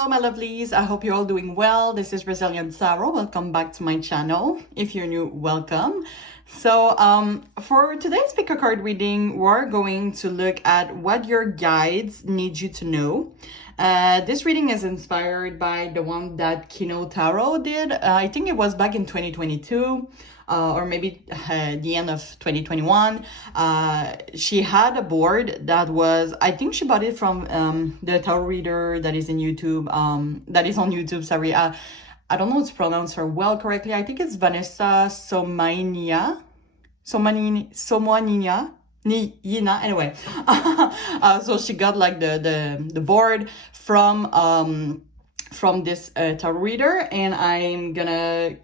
hello my lovelies. I hope you're all doing well. This is Brazilian Tarot. Welcome back to my channel. If you're new, welcome. So for today's pick a card reading, we're going to look at what your guides need you to know. This reading is inspired by the one that Kino Tarot did. I think it was back in 2022. Or maybe the end of 2021, she had a board that was, I think she bought it from the tarot reader that is in YouTube, that is on YouTube, sorry. I don't know how to pronounce her well correctly. I think it's Vanessa Somania, Yina, anyway. So she got like the board from this tarot reader, and I'm gonna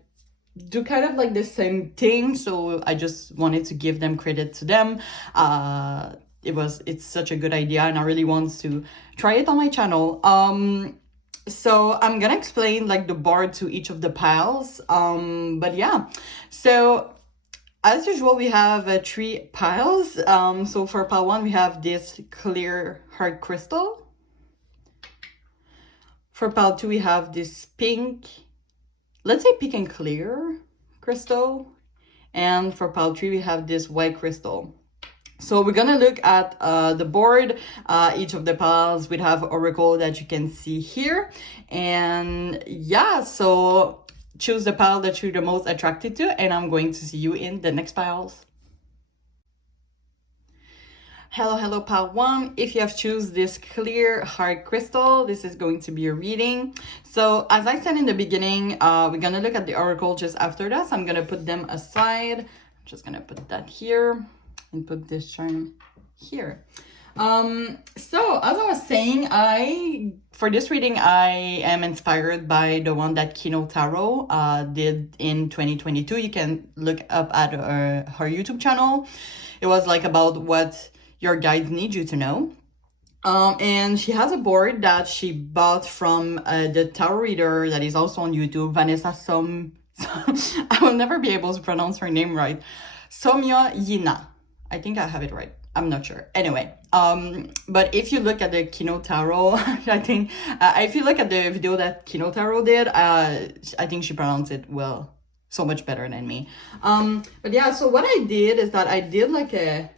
do kind of like the same thing, so I just wanted to give them credit to them. It's such a good idea, and I really want to try it on my channel. So I'm gonna explain like the board to each of the piles, but yeah. So as usual, we have 3 piles. So for pile 1 we have this clear hard crystal. For pile 2 we have this pink, let's say pink and clear crystal. And for pile 3, we have this white crystal. So we're gonna look at the board. Each of the piles would have oracle that you can see here. And yeah, so choose the pile that you're the most attracted to, and I'm going to see you in the next piles. Hello pile 1. If you have choose this clear hard crystal, this is going to be your reading. So as I said in the beginning, we're gonna look at the oracle just after that, so I'm gonna put them aside. I'm just gonna put that here and put this charm here. So as I was saying, for this reading I am inspired by the one that Kino Tarot did in 2022. You can look up at her YouTube channel. It was like about what your guides need you to know. And she has a board that she bought from the tarot reader that is also on YouTube, Vanessa I will never be able to pronounce her name right. Somia Yina. I think I have it right. I'm not sure. Anyway, but if you look at the Kino Tarot, I think, if you look at the video that Kino Tarot did, I think she pronounced it well, so much better than me. But yeah, so what I did is that I did like a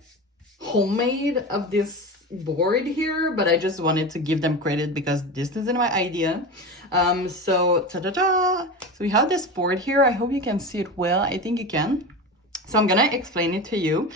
homemade of this board here, but I just wanted to give them credit because this isn't my idea. So we have this board here. I hope you can see it well. I think you can. So I'm gonna explain it to you.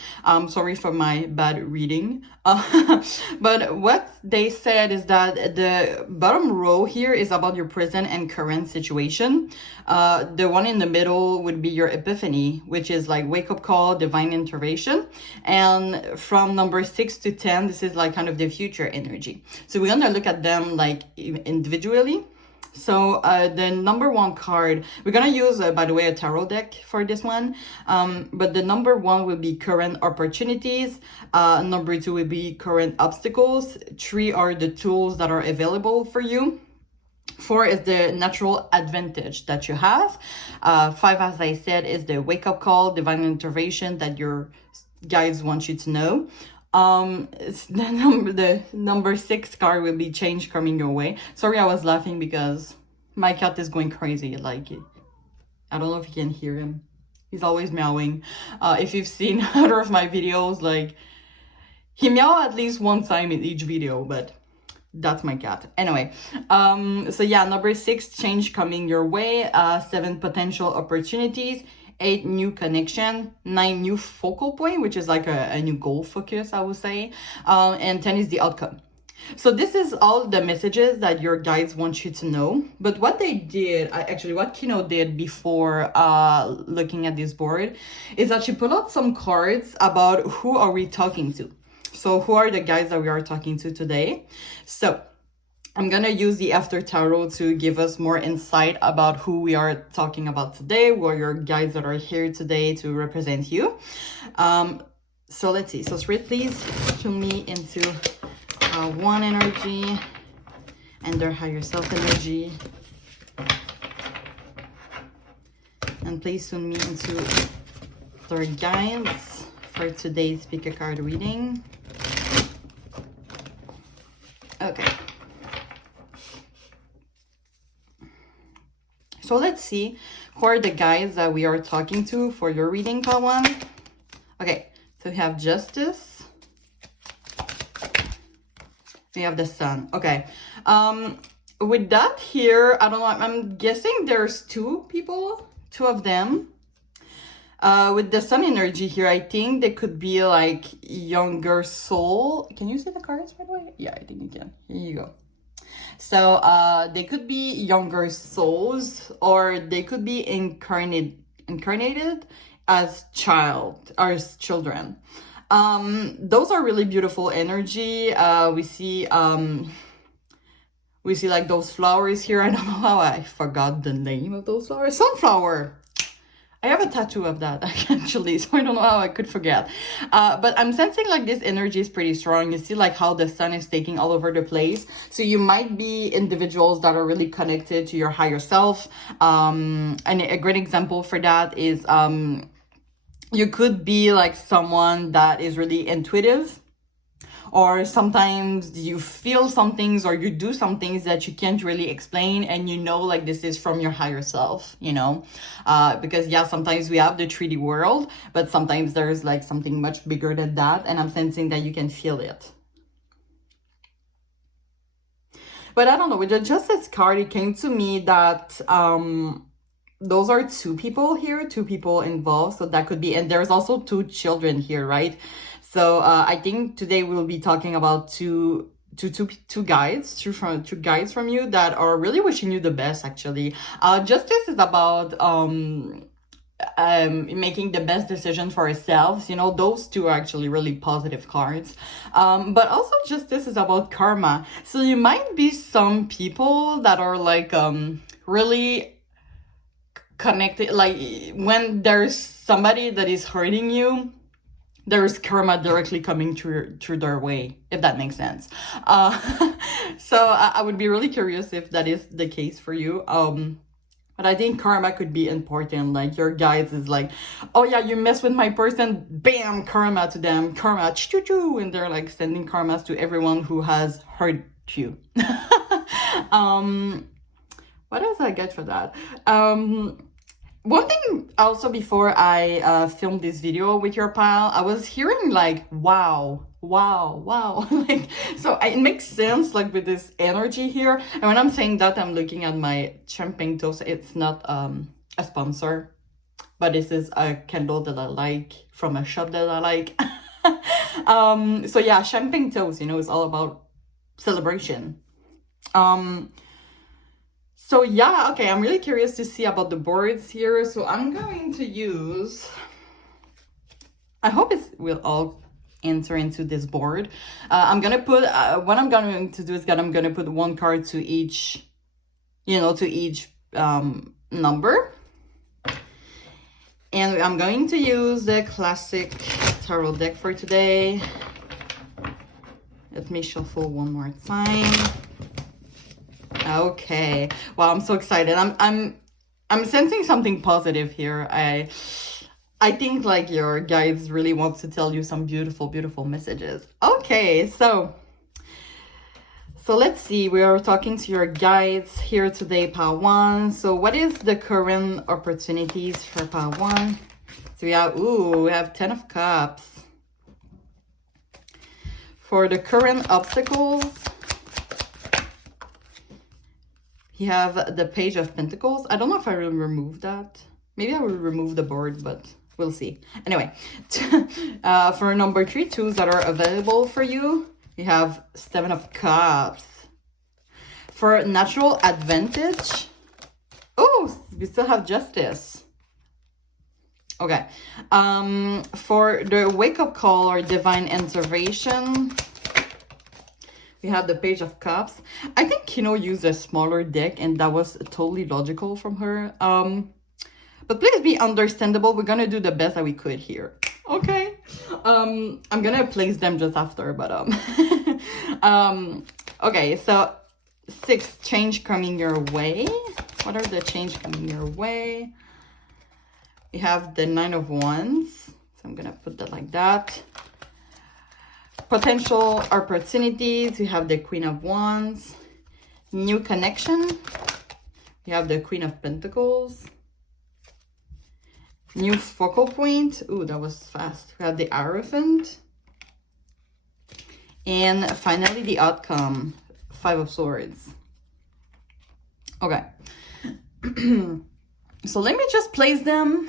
Sorry for my bad reading. But what they said is that the bottom row here is about your present and current situation. The one in the middle would be your epiphany, which is like wake up call, divine intervention. And from number 6 to 10, this is like kind of the future energy. So we're gonna look at them like individually. So the number 1 card, we're gonna use, by the way, a tarot deck for this one. But the number 1 will be current opportunities. Number 2 will be current obstacles. 3 are the tools that are available for you. 4 is the natural advantage that you have. 5, as I said, is the wake-up call, divine intervention that your guides want you to know. The number 6 card will be change coming your way. Sorry, I was laughing because my cat is going crazy. Like, I don't know if you can hear him. He's always meowing. If you've seen other of my videos, like, he meow at least one time in each video, but that's my cat. Anyway, so yeah, number 6, change coming your way. 7, potential opportunities. 8, new connection. 9, new focal point, which is like a new goal focus, I would say. And 10 is the outcome. So this is all the messages that your guides want you to know. But what they did, actually what Kino did before looking at this board, is that she put out some cards about who are we talking to. So who are the guides that we are talking to today? So I'm gonna use the After Tarot to give us more insight about who we are talking about today, who are your guides that are here today to represent you. So let's see. So Spirit, please tune me into 1 energy and their higher self energy. And please tune me into their guides for today's pick a card reading. Okay. So let's see who are the guys that we are talking to for your reading, part one. Okay, so we have Justice. We have the Sun. Okay. With that here, I don't know, I'm guessing there's two people, two of them. With the Sun energy here, I think they could be like younger soul. Can you see the cards, by the way? Yeah, I think you can. Here you go. So they could be younger souls, or they could be incarnated as children. Those are really beautiful energy. We see like those flowers here. I don't know how I forgot the name of those flowers. Sunflower. I have a tattoo of that actually, so I don't know how I could forget. But I'm sensing like this energy is pretty strong. You see like how the sun is taking all over the place. So you might be individuals that are really connected to your higher self. And a great example for that is you could be like someone that is really intuitive. Or sometimes you feel some things or you do some things that you can't really explain, and you know like this is from your higher self, you know? Because yeah, sometimes we have the 3D world, but sometimes there's like something much bigger than that, and I'm sensing that you can feel it. But I don't know, with the Justice card, it came to me that those are two people here, two people involved, so that could be, and there's also two children here, right? So I think today we'll be talking about two guides from you that are really wishing you the best, actually. Justice is about making the best decision for ourselves. You know, those two are actually really positive cards. But also Justice is about karma. So you might be some people that are like really connected, like when there's somebody that is hurting you, there's karma directly coming through their way, if that makes sense. So I would be really curious if that is the case for you. But I think karma could be important. Like your guides is like, oh yeah, you mess with my person, bam, karma to them, karma, choo-choo, and they're like sending karmas to everyone who has hurt you. What else I get for that? One thing also before I filmed this video with your pile, I was hearing like, wow, like, so it makes sense like with this energy here. And when I'm saying that, I'm looking at my champagne toast. It's not a sponsor, but this is a candle that I like from a shop that I like. So yeah, champagne toast, you know, it's all about celebration. So yeah, okay, I'm really curious to see about the boards here. So I'm going to use, I hope it will all enter into this board. I'm going to put, what I'm going to do is that I'm going to put one card to each, you know, to each number. And I'm going to use the classic tarot deck for today. Let me shuffle one more time. Okay, wow, I'm so excited. I'm sensing something positive here. I think like your guides really want to tell you some beautiful messages. Okay, so let's see. We are talking to your guides here today, part one. So what is the current opportunities for part one? So we have 10 of Cups. For the current obstacles, you have the Page of Pentacles. I don't know if I will remove that. Maybe I will remove the board, but we'll see. Anyway, for number 3 twos that are available for you, you have 7 of Cups. For natural advantage, we still have Justice. Okay. For the wake-up call or divine intervention, we have the Page of Cups. I think Kino used a smaller deck, and that was totally logical from her. But please be understandable. We're gonna do the best that we could here. Okay. I'm gonna place them just after, but okay, so 6 change coming your way. What are the change coming your way? We have the 9 of Wands. So I'm gonna put that like that. Potential opportunities, we have the Queen of Wands. New connection, You have the Queen of Pentacles. New focal point. Ooh, that was fast. We have the Hierophant. And finally, the outcome. Five of Swords. Okay. So let me just place them.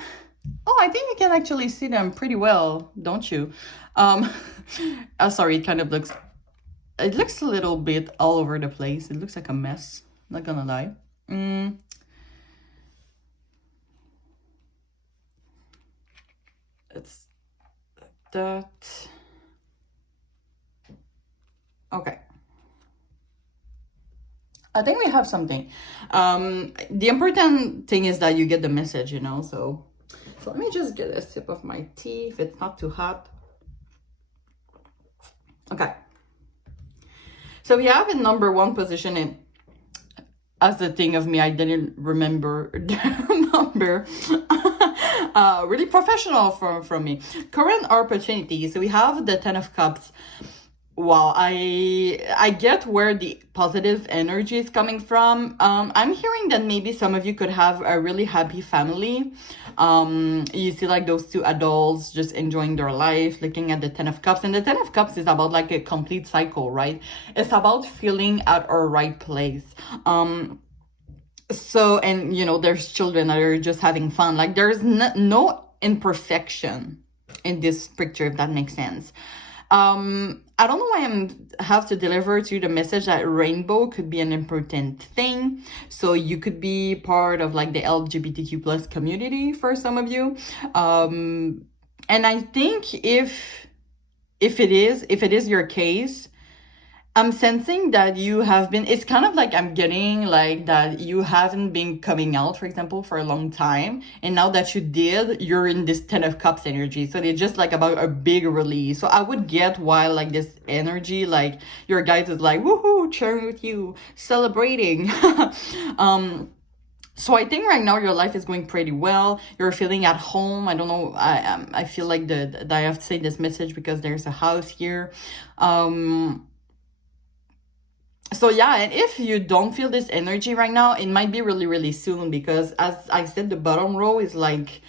Oh, I think you can actually see them pretty well, don't you? Sorry, it looks a little bit all over the place. It looks like a mess, not gonna lie. It's that. Okay. I think we have something. The important thing is that you get the message, you know, so let me just get a sip of my tea if it's not too hot. Okay. So we have in number one position, and as the thing of me, I didn't remember the number. Really professional from me. Current opportunity. So we have the Ten of Cups. Wow, I get where the positive energy is coming from. I'm hearing that maybe some of you could have a really happy family. You see like those two adults just enjoying their life, looking at the Ten of Cups. And the Ten of Cups is about like a complete cycle, right? It's about feeling at our right place. So, and you know, there's children that are just having fun. Like there's no imperfection in this picture, if that makes sense. I don't know why have to deliver to you the message that rainbow could be an important thing. So you could be part of like the LGBTQ plus community for some of you. And I think if it is your case, I'm sensing that you have been, it's kind of like I'm getting like that you haven't been coming out, for example, for a long time. And now that you did, you're in this Ten of Cups energy. So it's just like about a big release. So I would get why like this energy, like your guys is like, woohoo, cheering with you, celebrating. So I think right now your life is going pretty well. You're feeling at home. I don't know. I feel like that I have to say this message because there's a house here. So yeah, and if you don't feel this energy right now, it might be really, really soon, because as I said, the bottom row is like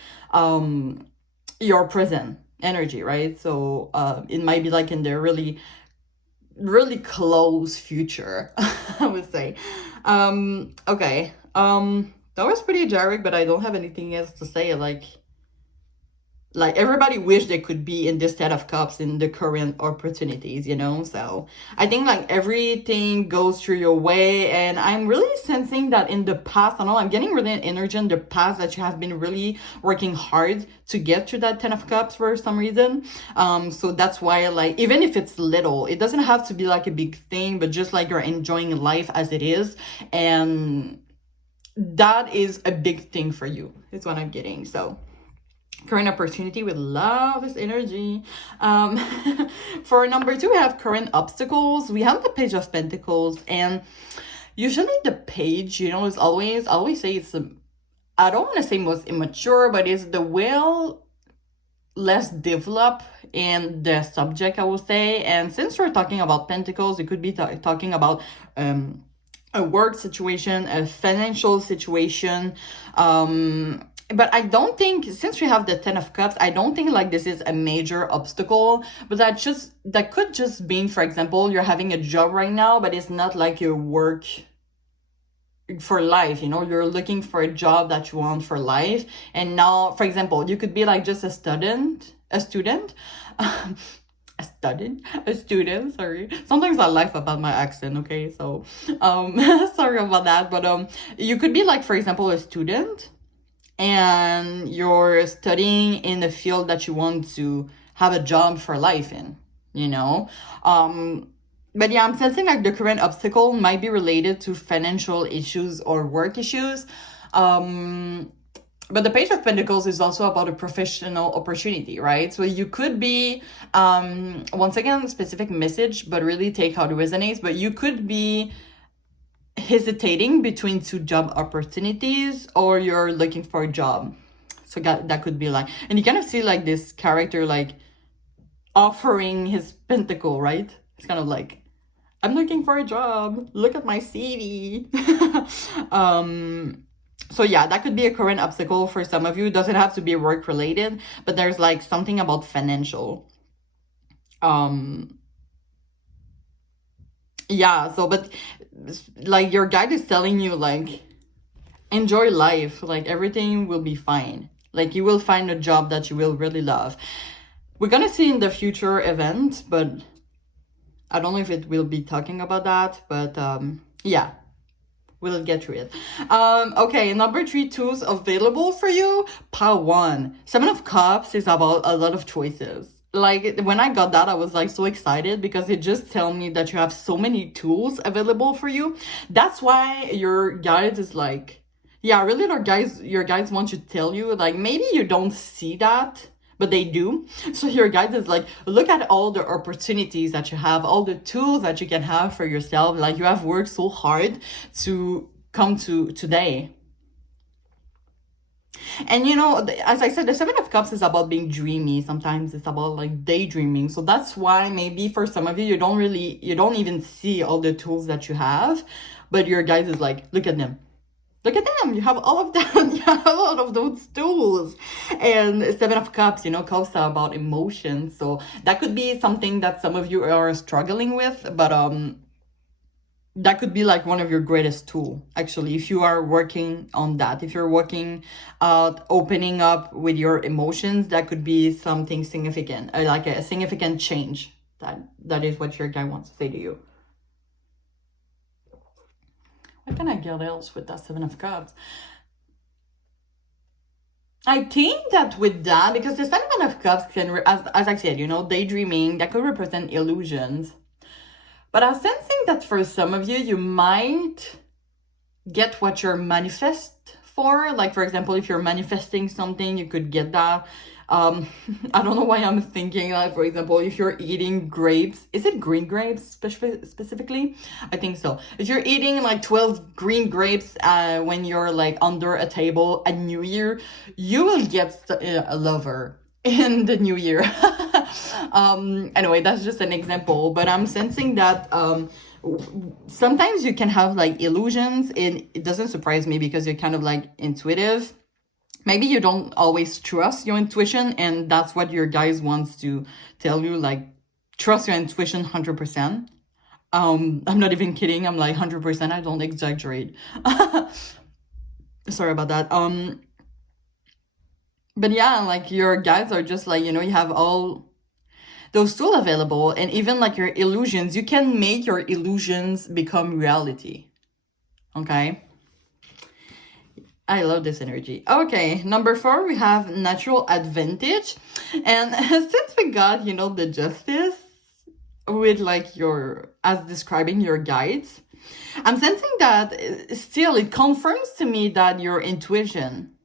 your present energy, right? So it might be like in the really, really close future, I would say. Okay. That was pretty generic, but I don't have anything else to say. Like everybody wish they could be in this Ten of Cups in the current opportunities, you know? So I think like everything goes through your way, and I'm really sensing that in the past, I know I'm getting really an energy in the past that you have been really working hard to get to that Ten of Cups for some reason. So that's why, like, even if it's little, it doesn't have to be like a big thing, but just like you're enjoying life as it is. And that is a big thing for you, is what I'm getting. So current opportunity, we love this energy. For number two, we have current obstacles. We have the Page of Pentacles, and usually the page, you know, is always, I always say it's I don't want to say most immature, but it's the less developed in the subject, I will say. And since we're talking about pentacles, it could be talking about a work situation, a financial situation, but I don't think, since we have the Ten of Cups, I don't think like this is a major obstacle, but that could just mean, for example, you're having a job right now, but it's not like your work for life, you know, you're looking for a job that you want for life. And now, for example, you could be like just a student, sorry. Sometimes I laugh about my accent, okay? So, sorry about that. But, you could be like, for example, a student, and you're studying in the field that you want to have a job for life in, you know? But yeah, I'm sensing like the current obstacle might be related to financial issues or work issues. But the Page of Pentacles is also about a professional opportunity, right? So you could be, once again, specific message, but really take how it resonates. But you could be hesitating between two job opportunities, or you're looking for a job. So that could be like, and you kind of see like this character like offering his pentacle, right? It's kind of like I'm looking for a job. Look at my CV. So yeah, that could be a current obstacle for some of you. It doesn't have to be work related, but there's like something about financial. Yeah, so but like your guide is telling you like enjoy life, like everything will be fine. Like you will find a job that you will really love. We're gonna see in the future event, but I don't know if it will be talking about that, but yeah, we'll get through it. Okay, number 3 tools available for you. Part 1. 7 of Cups is about a lot of choices. Like when I got that, I was like so excited because it just tells me that you have so many tools available for you. That's why your guide is like, yeah, really, your guides want to tell you like maybe you don't see that, but they do. So your guide is like, look at all the opportunities that you have, all the tools that you can have for yourself. Like you have worked so hard to come to today. And you know, as I said, the 7 of Cups is about being dreamy. Sometimes it's about like daydreaming. So that's why maybe for some of you, you don't even see all the tools that you have, but your guide is like, look at them. Look at them. You have all of them. You have a lot of those tools. And 7 of Cups, you know, Cups are about emotions. So that could be something that some of you are struggling with, but that could be like one of your greatest tool actually if you are working on that. If you're working opening up with your emotions, that could be something significant, like a significant change. That is what your guy wants to say to you. What can I get else with that 7 of Cups? I think that with that, because the 7 of Cups can, as I said, you know, daydreaming, that could represent illusions. But I'm sensing that for some of you, you might get what you're manifest for. Like, for example, if you're manifesting something, you could get that. I don't know why I'm thinking, like, for example, if you're eating grapes, is it green grapes specifically? I think so. If you're eating like 12 green grapes when you're like under a table at New Year, you will get a lover in the new year. Anyway, that's just an example, but I'm sensing that sometimes you can have like illusions, and it doesn't surprise me because you're kind of like intuitive. Maybe you don't always trust your intuition, and that's what your guys wants to tell you, like trust your intuition 100%. I'm not even kidding, I'm like 100%, I don't exaggerate. Sorry about that. But yeah, like your guides are just like, you know, you have all those tools available, and even like your illusions, you can make your illusions become reality. Okay? I love this energy. Okay, number 4, we have natural advantage. And since we got, you know, the Justice with like your, as describing your guides, I'm sensing that still it confirms to me that your intuition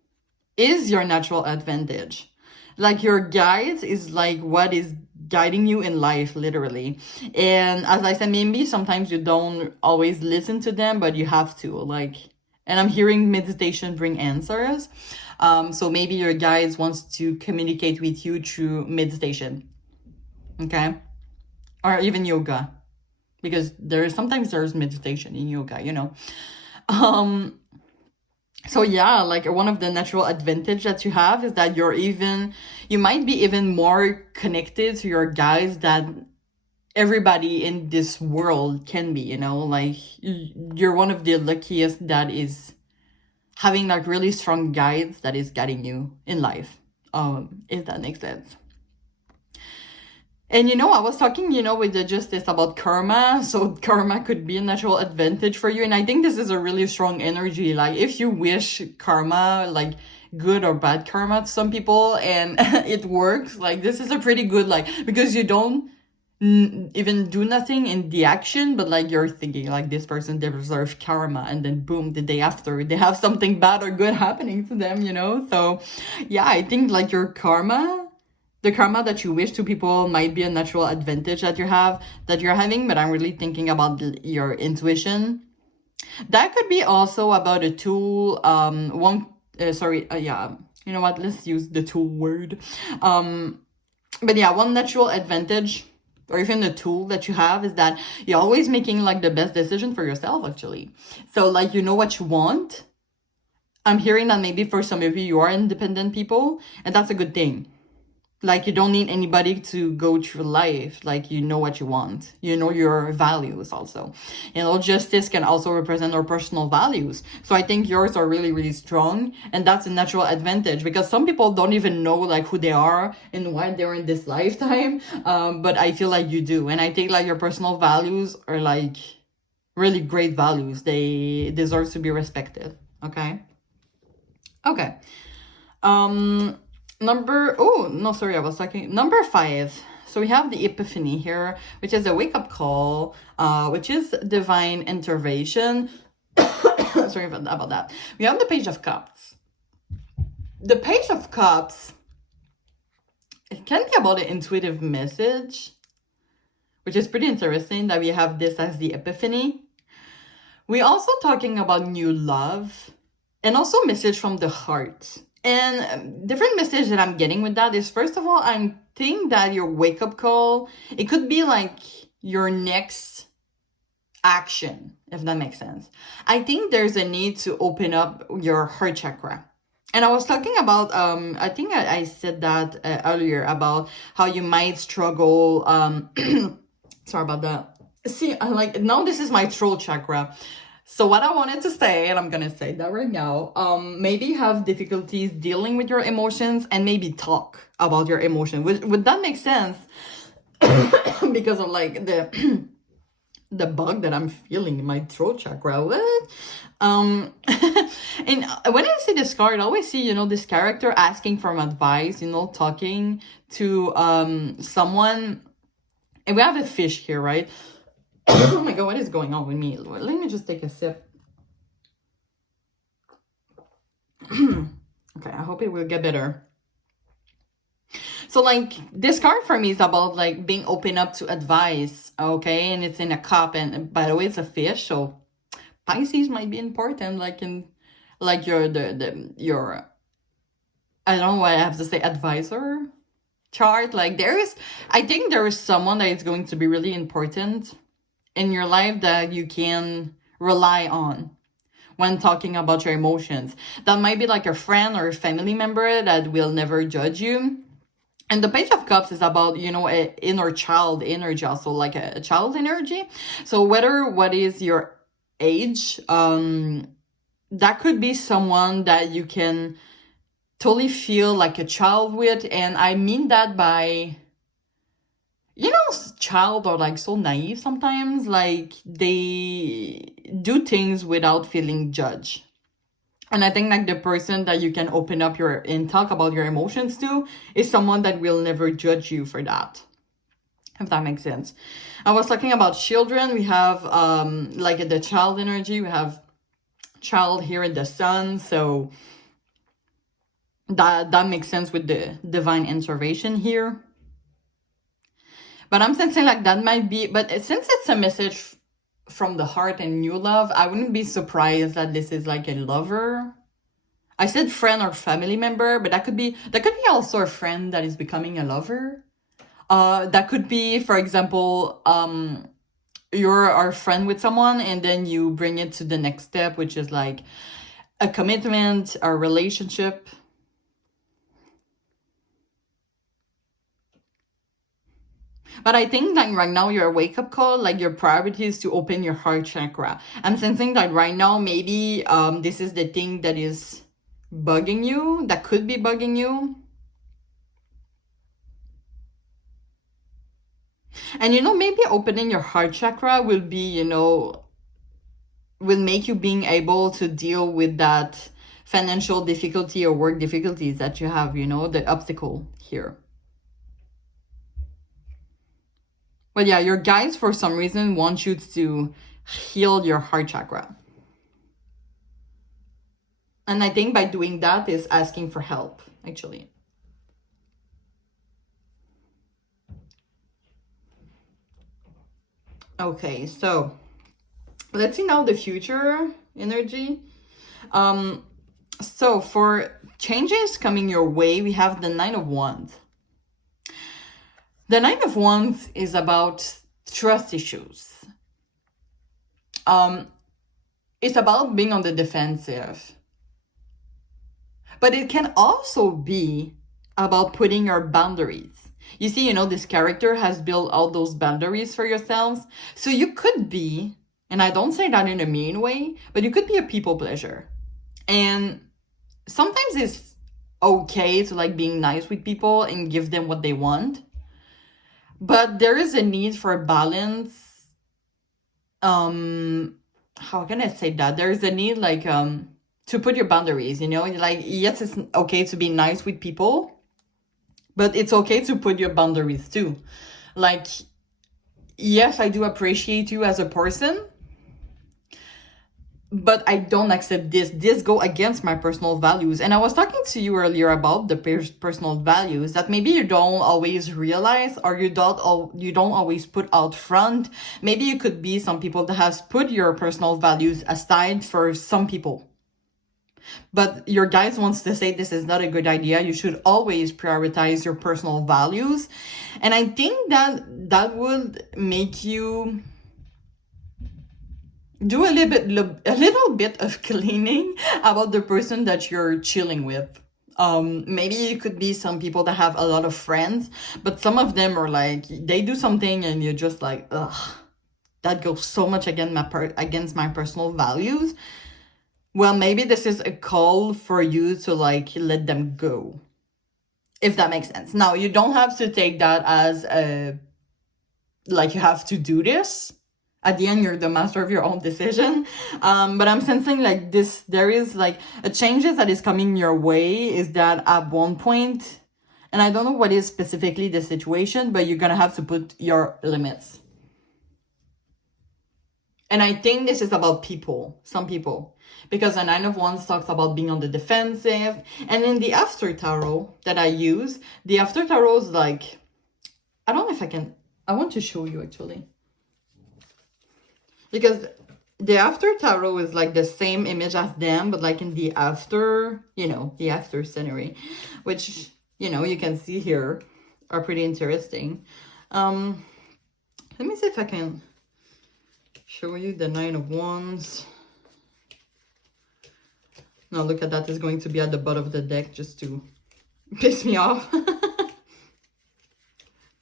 is your natural advantage. Like your guides is like what is guiding you in life, literally. And as I said, maybe sometimes you don't always listen to them, but you have to, like, and I'm hearing meditation bring answers. So maybe your guides wants to communicate with you through meditation. Okay? Or even yoga. Because sometimes there's meditation in yoga, you know. So yeah, like one of the natural advantage that you have is that you might be even more connected to your guides than everybody in this world can be, you know, like you're one of the luckiest that is having like really strong guides that is guiding you in life, if that makes sense. And you know, I was talking, you know, with the Justice about karma. So karma could be a natural advantage for you. And I think this is a really strong energy. Like if you wish karma, like good or bad karma to some people, and it works, like this is a pretty good, like, because you don't even do nothing in the action, but like you're thinking like this person deserves karma, and then boom, the day after they have something bad or good happening to them, you know. So yeah, I think like your karma, the karma that you wish to people might be a natural advantage that you're having, but I'm really thinking about your intuition. That could be also about a tool. Yeah, you know what, let's use the tool word. But yeah, one natural advantage or even the tool that you have is that you're always making like the best decision for yourself, actually. So like, you know what you want. I'm hearing that maybe for some of you, you are independent people, and that's a good thing. Like, you don't need anybody to go through life. Like, you know what you want. You know your values also. You know, justice can also represent our personal values. So I think yours are really, really strong. And that's a natural advantage, because some people don't even know like who they are and why they're in this lifetime. But I feel like you do. And I think like your personal values are like really great values. They deserve to be respected. Okay. Okay. Number 5. So we have the epiphany here, which is a wake-up call, which is divine intervention. Sorry about that. We have the Page of Cups. The Page of Cups, it can be about an intuitive message, which is pretty interesting that we have this as the epiphany. We're also talking about new love and also message from the heart. And different message that I'm getting with that is, first of all, I think that your wake-up call, it could be like your next action, if that makes sense. I think there's a need to open up your heart chakra. And I was talking about, I think I said that earlier, about how you might struggle. Sorry about that. See, now this is my throat chakra. So what I wanted to say, and I'm gonna say that right now, maybe have difficulties dealing with your emotions, and maybe talk about your emotion. Would that make sense? Because of like the bug that I'm feeling in my throat chakra. What? And when I see this card, I always see, you know, this character asking for advice, you know, talking to someone. And we have a fish here, right? Oh my god, what is going on with me? Let me just take a sip. Okay, I hope it will get better. So like, this card for me is about like being open up to advice, okay? And it's in a cup, and by the way, it's a fish, so Pisces might be important, like in like your I don't know what I have to say, advisor chart. Like I think there is someone that is going to be really important in your life that you can rely on when talking about your emotions. That might be like a friend or a family member that will never judge you. And the Page of Cups is about, you know, a inner child energy, also like a child energy. So what is your age, that could be someone that you can totally feel like a child with. And I mean that by, you know, child are like so naive sometimes, like they do things without feeling judged. And I think like the person that you can open up and talk about your emotions to is someone that will never judge you for that, if that makes sense. I was talking about children. We have like the child energy. We have child here in the sun, so that makes sense with the divine intervention here. But I'm sensing like that might be, but since it's a message from the heart and new love, I wouldn't be surprised that this is like a lover. I said friend or family member, but that could be also a friend that is becoming a lover. That could be, for example, you're a friend with someone, and then you bring it to the next step, which is like a commitment, a relationship. But I think like right now your wake-up call, like your priority is to open your heart chakra. I'm sensing that right now maybe this is the thing that is bugging you, that could be bugging you. And you know, maybe opening your heart chakra will be, you know, will make you being able to deal with that financial difficulty or work difficulties that you have, you know, the obstacle here. But yeah, your guides for some reason want you to heal your heart chakra. And I think by doing that is asking for help, actually. Okay, so let's see now the future energy. So for changes coming your way, we have the Nine of Wands. The Nine of Wands is about trust issues. It's about being on the defensive. But it can also be about putting your boundaries. You see, this character has built all those boundaries for yourselves. So you could be, and I don't say that in a mean way, but you could be a people pleasure. And sometimes it's okay to like being nice with people and give them what they want. But there is a need for balance. How can I say that? There's a need like to put your boundaries, like yes, it's okay to be nice with people, but it's okay to put your boundaries too. Like, yes, I do appreciate you as a person, but I don't accept this go against my personal values. And I was talking to you earlier about the personal values that maybe you don't always realize, or you don't always put out front. Maybe you could be some people that has put your personal values aside for some people. But your guides wants to say this is not a good idea. You should always prioritize your personal values. And I think that would make you do a little bit of cleaning about the person that you're chilling with. Maybe you could be some people that have a lot of friends, but some of them are like, they do something and you're just like, ugh, that goes so much against my personal values. Well, maybe this is a call for you to like let them go, if that makes sense. Now, you don't have to take that as like you have to do this. At the end, you're the master of your own decision. But I'm sensing like there is like a changes that is coming your way, is that at one point, and I don't know what is specifically the situation, but you're gonna have to put your limits. And I think this is about people, some people, because the Nine of Wands talks about being on the defensive. And in the After Tarot that I use, the After Tarot is like, I don't know if I want to show you actually. Because the After Tarot is like the same image as them, but like in the after, the after scenery, which, you can see here are pretty interesting. Let me see if I can show you the Nine of Wands. No, look at that. It's going to be at the bottom of the deck just to piss me off. Nine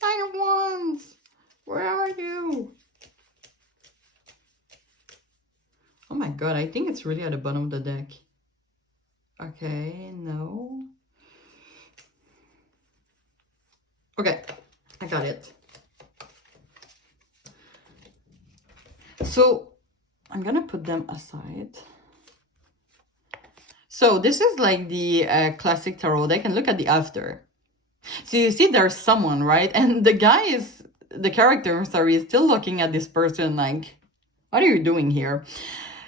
of Wands, where are you? Oh my god, I think it's really at the bottom of the deck. Okay, no. Okay, I got it. So, I'm gonna put them aside. So, this is like the classic tarot deck, and look at the after. So, you see there's someone, right? And the character, is still looking at this person like, what are you doing here?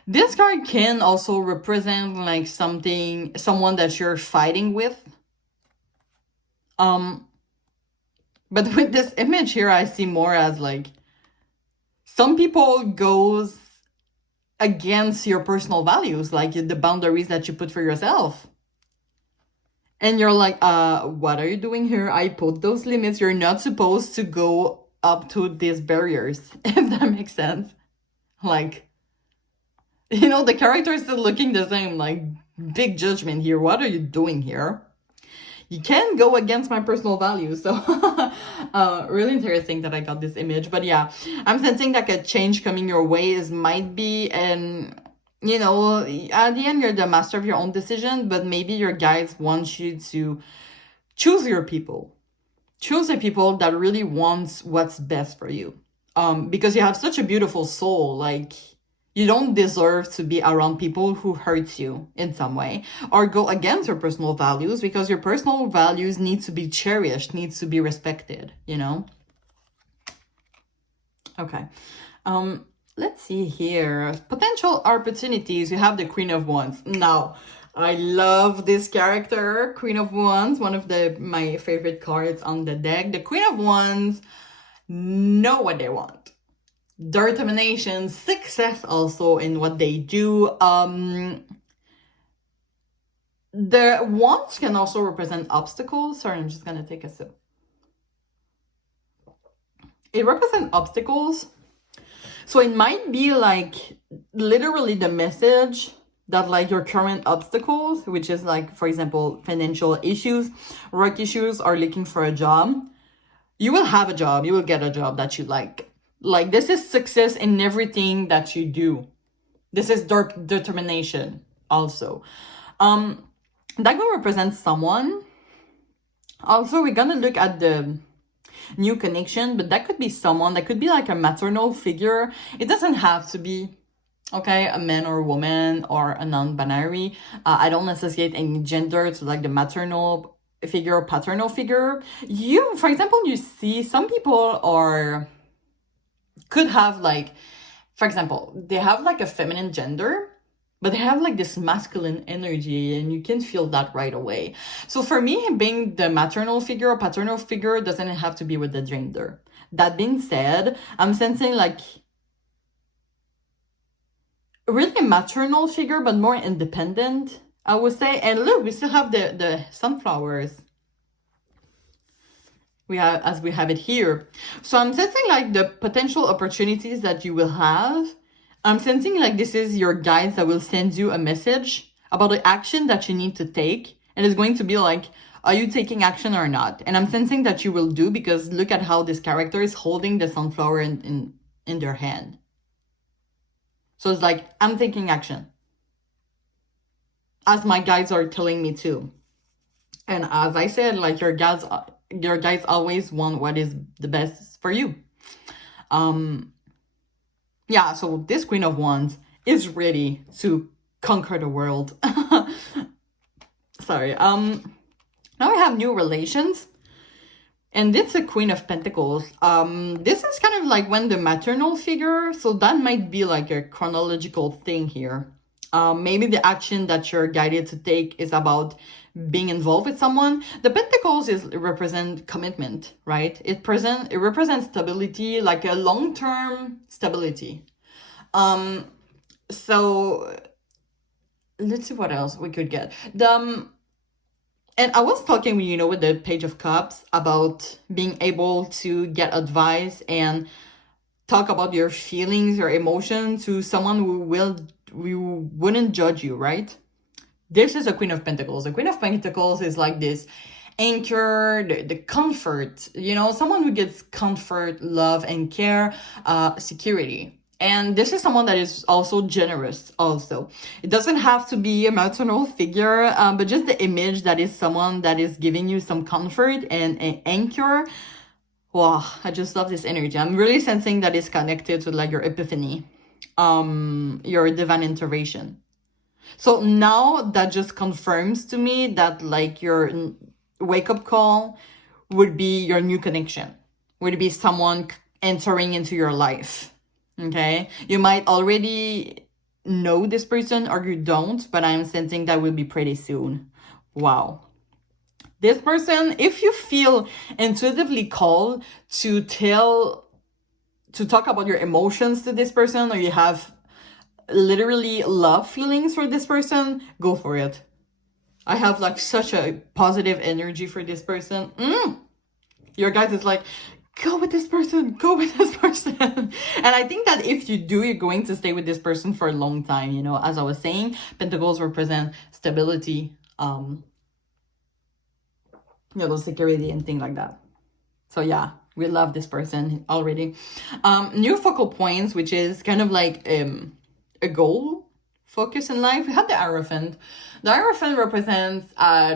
This card can also represent like someone that you're fighting with. But with this image here, I see more as like, some people goes against your personal values, like the boundaries that you put for yourself. And you're like, what are you doing here? I put those limits. You're not supposed to go up to these barriers, if that makes sense. Like, the character is still looking the same, like, big judgment here. What are you doing here? You can't go against my personal values. So, really interesting that I got this image. But yeah, I'm sensing like a change coming your way might be, and, at the end, you're the master of your own decision, but maybe your guides want you to choose your people. Choose the people that really wants what's best for you. Because you have such a beautiful soul, like, you don't deserve to be around people who hurt you in some way or go against your personal values, because your personal values need to be cherished, needs to be respected, Okay. Let's see here. Potential opportunities. You have the Queen of Wands. Now, I love this character, Queen of Wands, one of my favorite cards on the deck. The Queen of Wands know what they want. Determination, success also in what they do. The wands can also represent obstacles. Sorry, I'm just gonna take a sip. it represents obstacles. So it might be like literally the message that like your current obstacles, which is like, for example, financial issues, work issues, or looking for a job, you will have a job, you will get a job that you like. Like, this is success in everything that you do. This is determination also. That will represent someone. Also, we're gonna look at the new connection, but that could be someone, that could be like a maternal figure. It doesn't have to be, okay, a man or a woman or a non-binary. I don't associate any gender to like the maternal figure or paternal figure. You, for example, you see some people could have like, for example, they have like a feminine gender, but they have like this masculine energy, and you can feel that right away. So for me, being the maternal figure or paternal figure doesn't have to be with the gender. That being said, I'm sensing like really a maternal figure, but more independent, I would say. And look, we still have the sunflowers. We have it here. So I'm sensing like the potential opportunities that you will have. I'm sensing like this is your guides that will send you a message about the action that you need to take. And it's going to be like, are you taking action or not? And I'm sensing that you will do, because look at how this character is holding the sunflower in their hand. So it's like, I'm taking action, as my guides are telling me to. And as I said, like your guides always want what is the best for you. Yeah, so this Queen of Wands is ready to conquer the world. Sorry. Now we have new relations. And it's a Queen of Pentacles. This is kind of like when the maternal figure, so that might be like a chronological thing here. Maybe the action that you're guided to take is about being involved with someone. The Pentacles represent commitment, right? It represents stability, like a long-term stability. So let's see what else we could get. And I was talking, with the Page of Cups about being able to get advice and talk about your feelings, your emotions to someone who wouldn't judge you, right? This is a Queen of Pentacles. The Queen of Pentacles is like this anchor, the comfort, someone who gets comfort, love, and care, security. And this is someone that is also generous also. It doesn't have to be a maternal figure, but just the image that is someone that is giving you some comfort and an anchor. Wow, I just love this energy. I'm really sensing that it's connected to like your epiphany, your divine intervention. So now that just confirms to me that like your wake-up call would be your new connection, would be someone entering into your life. Okay, you might already know this person or you don't, but I'm sensing that will be pretty soon. Wow. This person, if you feel intuitively called to talk about your emotions to this person, or you have literally love feelings for this person, go for it. I have like such a positive energy for this person. Your guys is like, go with this person. And I think that if you do, you're going to stay with this person for a long time. As I was saying, Pentacles represent stability, security and things like that. So yeah, we love this person already. New focal points, which is kind of like a goal focus in life. We have the Hierophant. The Hierophant represents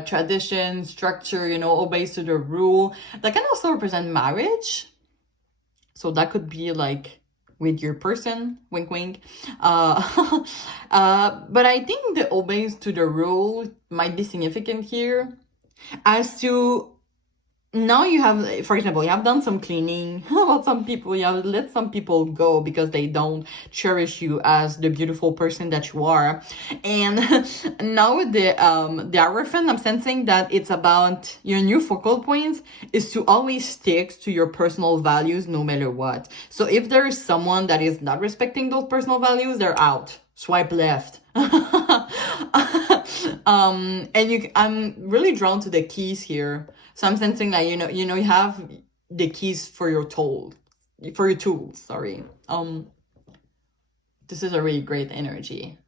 tradition, structure, obeys to the rule. That can also represent marriage. So that could be like with your person, wink wink. But I think the obeys to the rule might be significant here. As to now, you have, for example, you have done some cleaning about some people. You have let some people go because they don't cherish you as the beautiful person that you are. And now with the Hierophant, I'm sensing that it's about your new focal points is to always stick to your personal values no matter what. So if there is someone that is not respecting those personal values, they're out. Swipe left. I'm really drawn to the keys here. So I'm sensing that, you have the keys for your for your tools, sorry. This is a really great energy.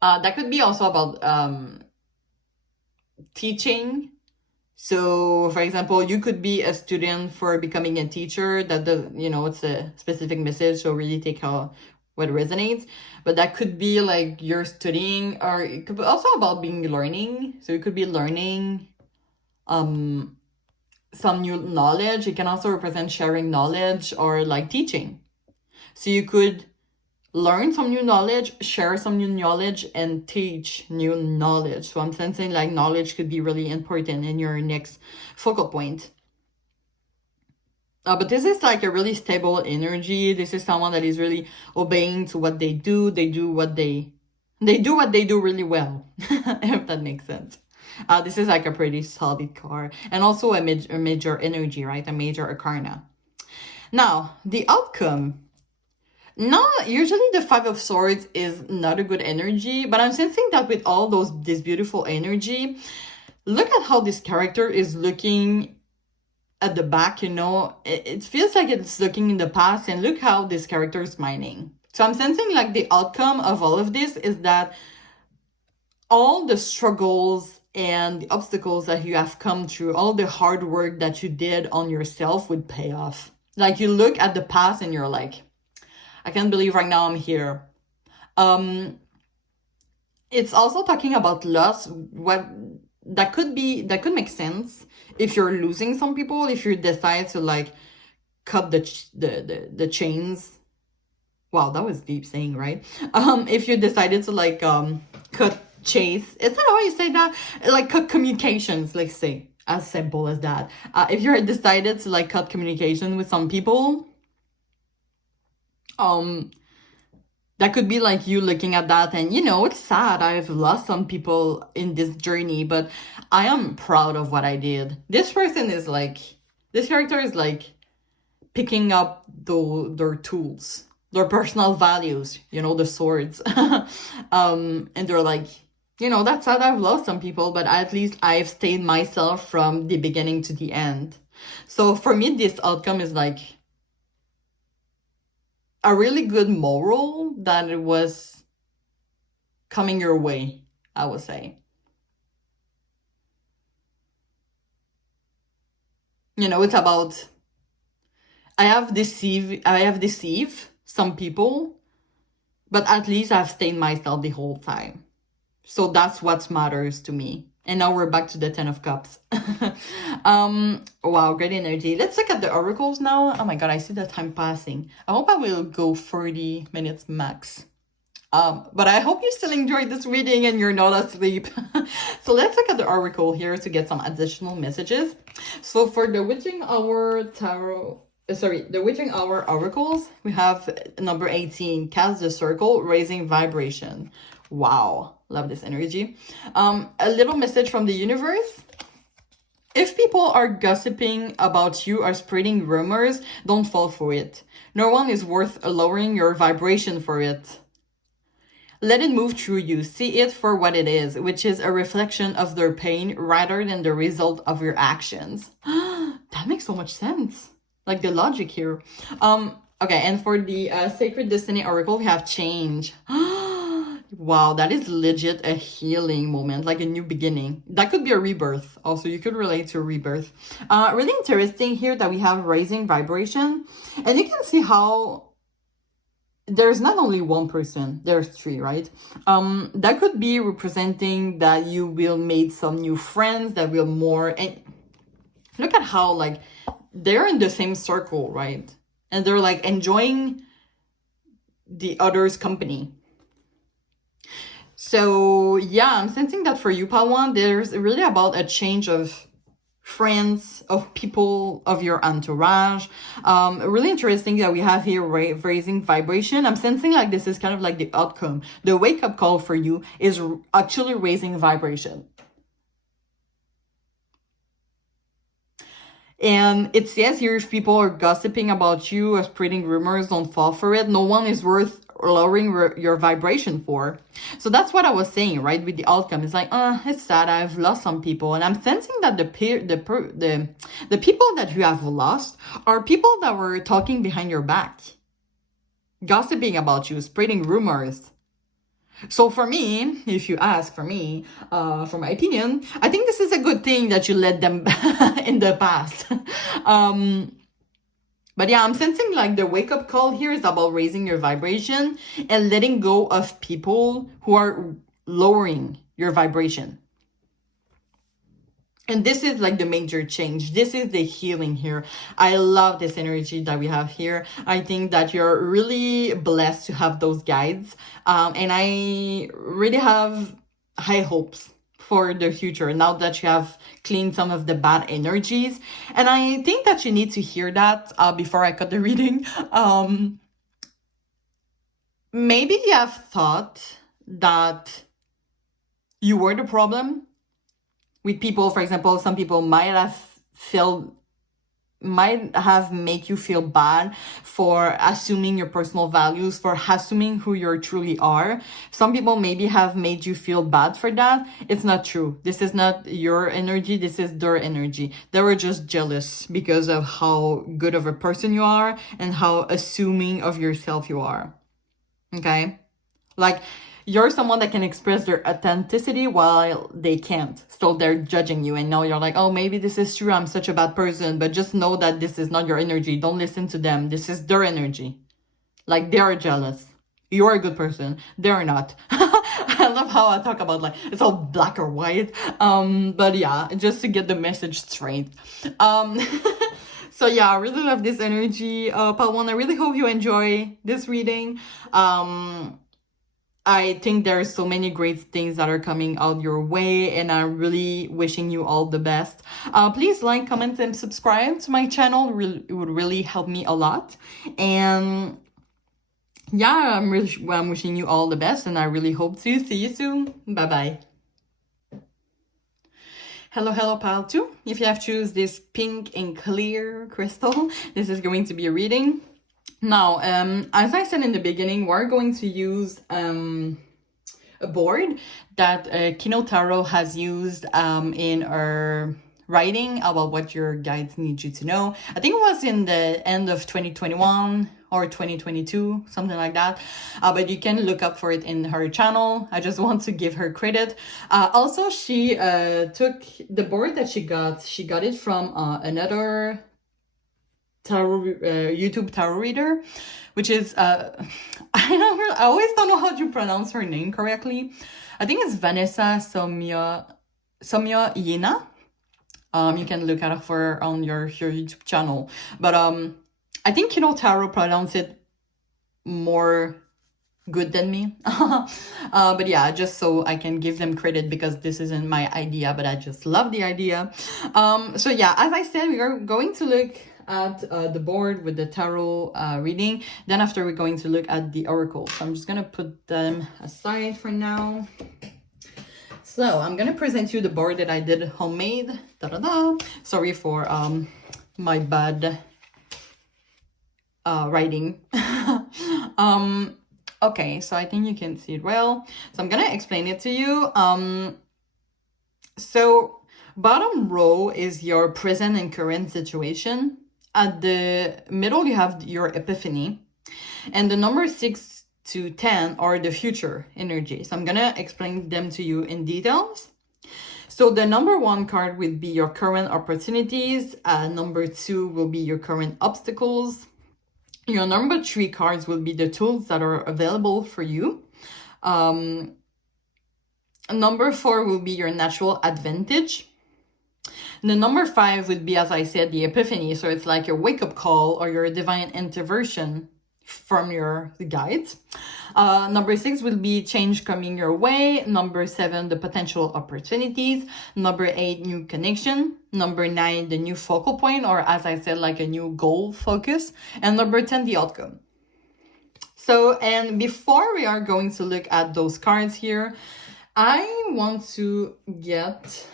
That could be also about teaching. So, for example, you could be a student for becoming a teacher. That does, it's a specific message, so really take how what resonates. But that could be like you're studying, or it could be also about being learning. So you could be learning some new knowledge. It can also represent sharing knowledge or like teaching. So you could learn some new knowledge, share some new knowledge, and teach new knowledge. So I'm sensing like knowledge could be really important in your next focal point. But this is like a really stable energy. This is someone that is really obeying to what they do. They do what they do really well, if that makes sense. This is like a pretty solid card, and also a major energy, right? A major arcana. Now, the outcome. No, usually the Five of Swords is not a good energy, but I'm sensing that with all this beautiful energy, look at how this character is looking at the back, it feels like it's looking in the past, and look how this character is smiling. So I'm sensing like the outcome of all of this is that all the struggles and the obstacles that you have come through, all the hard work that you did on yourself would pay off. Like you look at the past and you're like, I can't believe right now I'm here. It's also talking about loss. What that could make sense if you're losing some people, if you decide to like cut the chains. Wow, that was deep saying, right? If you decided to like cut chase, is that how you say that? Like cut communications, let's say, as simple as that. If you're decided to like cut communication with some people, that could be like you looking at that and it's sad. I've lost some people in this journey, but I am proud of what I did. This character is like picking up their tools, their personal values, the swords. And they're like, that's sad, I've lost some people, but at least I've stayed myself from the beginning to the end. So for me, this outcome is like a really good moral that it was coming your way, I would say. It's about I have deceived some people, but at least I've stayed myself the whole time. So that's what matters to me. And now we're back to the 10 of Cups. Wow, great energy. Let's look at the oracles now. Oh my god, I see the time passing. I hope I will go 40 minutes max. But I hope you still enjoyed this reading and you're not asleep. So let's look at the oracle here to get some additional messages. So for the Witching Hour Tarot, the Witching Hour oracles, we have number 18, cast the circle, raising vibration. Wow, love this energy. A little message from the universe. If people are gossiping about you or spreading rumors, don't fall for it. No one is worth lowering your vibration for it. Let it move through you. See it for what it is, which is a reflection of their pain rather than the result of your actions. That makes so much sense. Like the logic here. Okay, and for the Sacred Destiny Oracle, we have change. Wow, that is legit a healing moment, like a new beginning. That could be a rebirth. Also, you could relate to a rebirth. Really interesting here that we have raising vibration. And you can see how there's not only one person, there's three, right? That could be representing that you will make some new friends that will more... And look at how, like, they're in the same circle, right? And they're, like, enjoying the other's company. So, yeah, I'm sensing that for you, Pawan, there's really about a change of friends, of people, of your entourage. Really interesting that we have here raising vibration. I'm sensing like this is kind of like the outcome. The wake-up call for you is actually raising vibration. And it says here, if people are gossiping about you or spreading rumors, don't fall for it. No one is worth lowering your vibration for. So that's what I was saying, right? With the outcome, it's like, it's sad. I've lost some people, and I'm sensing that the people that you have lost are people that were talking behind your back, gossiping about you, spreading rumors. So for me, if you ask for me, for my opinion, I think this is a good thing that you let them in the past. But yeah, I'm sensing like the wake-up call here is about raising your vibration and letting go of people who are lowering your vibration. And this is like the major change. This is the healing here. I love this energy that we have here. I think that you're really blessed to have those guides. And I really have high hopes for the future now that you have cleaned some of the bad energies. And I think that you need to hear that before I cut the reading. Maybe you have thought that you were the problem with people. For example, some people might have make you feel bad for assuming your personal values, for assuming who you truly are. Some people maybe have made you feel bad for that. It's not true. This is not your energy. This is their energy. They were just jealous because of how good of a person you are and how assuming of yourself you are. Okay? Like, you're someone that can express their authenticity while they can't. So they're judging you. And now you're like, oh, maybe this is true. I'm such a bad person. But just know that this is not your energy. Don't listen to them. This is their energy. Like, they are jealous. You're a good person. They're not. I love how I talk about like, it's all black or white. But yeah, just to get the message straight. So yeah, I really love this energy. Part 1, I really hope you enjoy this reading. I think there's so many great things that are coming out your way, and I'm really wishing you all the best. Please like, comment, and subscribe to my channel. It would really help me a lot. And yeah, I'm wishing you all the best, and I really hope to see you soon. Bye-bye. Hello, pile 2. If you have choose this pink and clear crystal, this is going to be a reading. Now, as I said in the beginning, we're going to use a board that Kino Tarot has used in her writing about what your guides need you to know. I think it was in the end of 2021 or 2022, something like that. But you can look up for it in her channel. I just want to give her credit. Also, she took the board that she got it from another YouTube tarot reader, which is I always don't know how to pronounce her name correctly. I think it's Vanessa Somya Yena. You can look at her on your YouTube channel, but I think Kino Tarot pronounce it more good than me. But yeah, just so I can give them credit, because this isn't my idea, but I just love the idea. So yeah, as I said, we are going to look at the board with the tarot reading. Then after, we're going to look at the oracle. So I'm just gonna put them aside for now. So I'm gonna present you the board that I did homemade. Sorry for my bad writing. Okay, so I think you can see it well. So I'm gonna explain it to you. So bottom row is your present and current situation. At the middle, you have your epiphany. And the number 6 to 10 are the future energy. So I'm gonna explain them to you in details. So the number 1 card will be your current opportunities. Number 2 will be your current obstacles. Your number 3 cards will be the tools that are available for you. Number 4 will be your natural advantage. The number 5 would be, as I said, the epiphany. So it's like your wake-up call or your divine intervention from your guides. Number 6 will be change coming your way. Number 7, the potential opportunities. Number 8, new connection. Number 9, the new focal point, or as I said, like a new goal focus. And number 10, the outcome. So, and before we are going to look at those cards here, I want to get,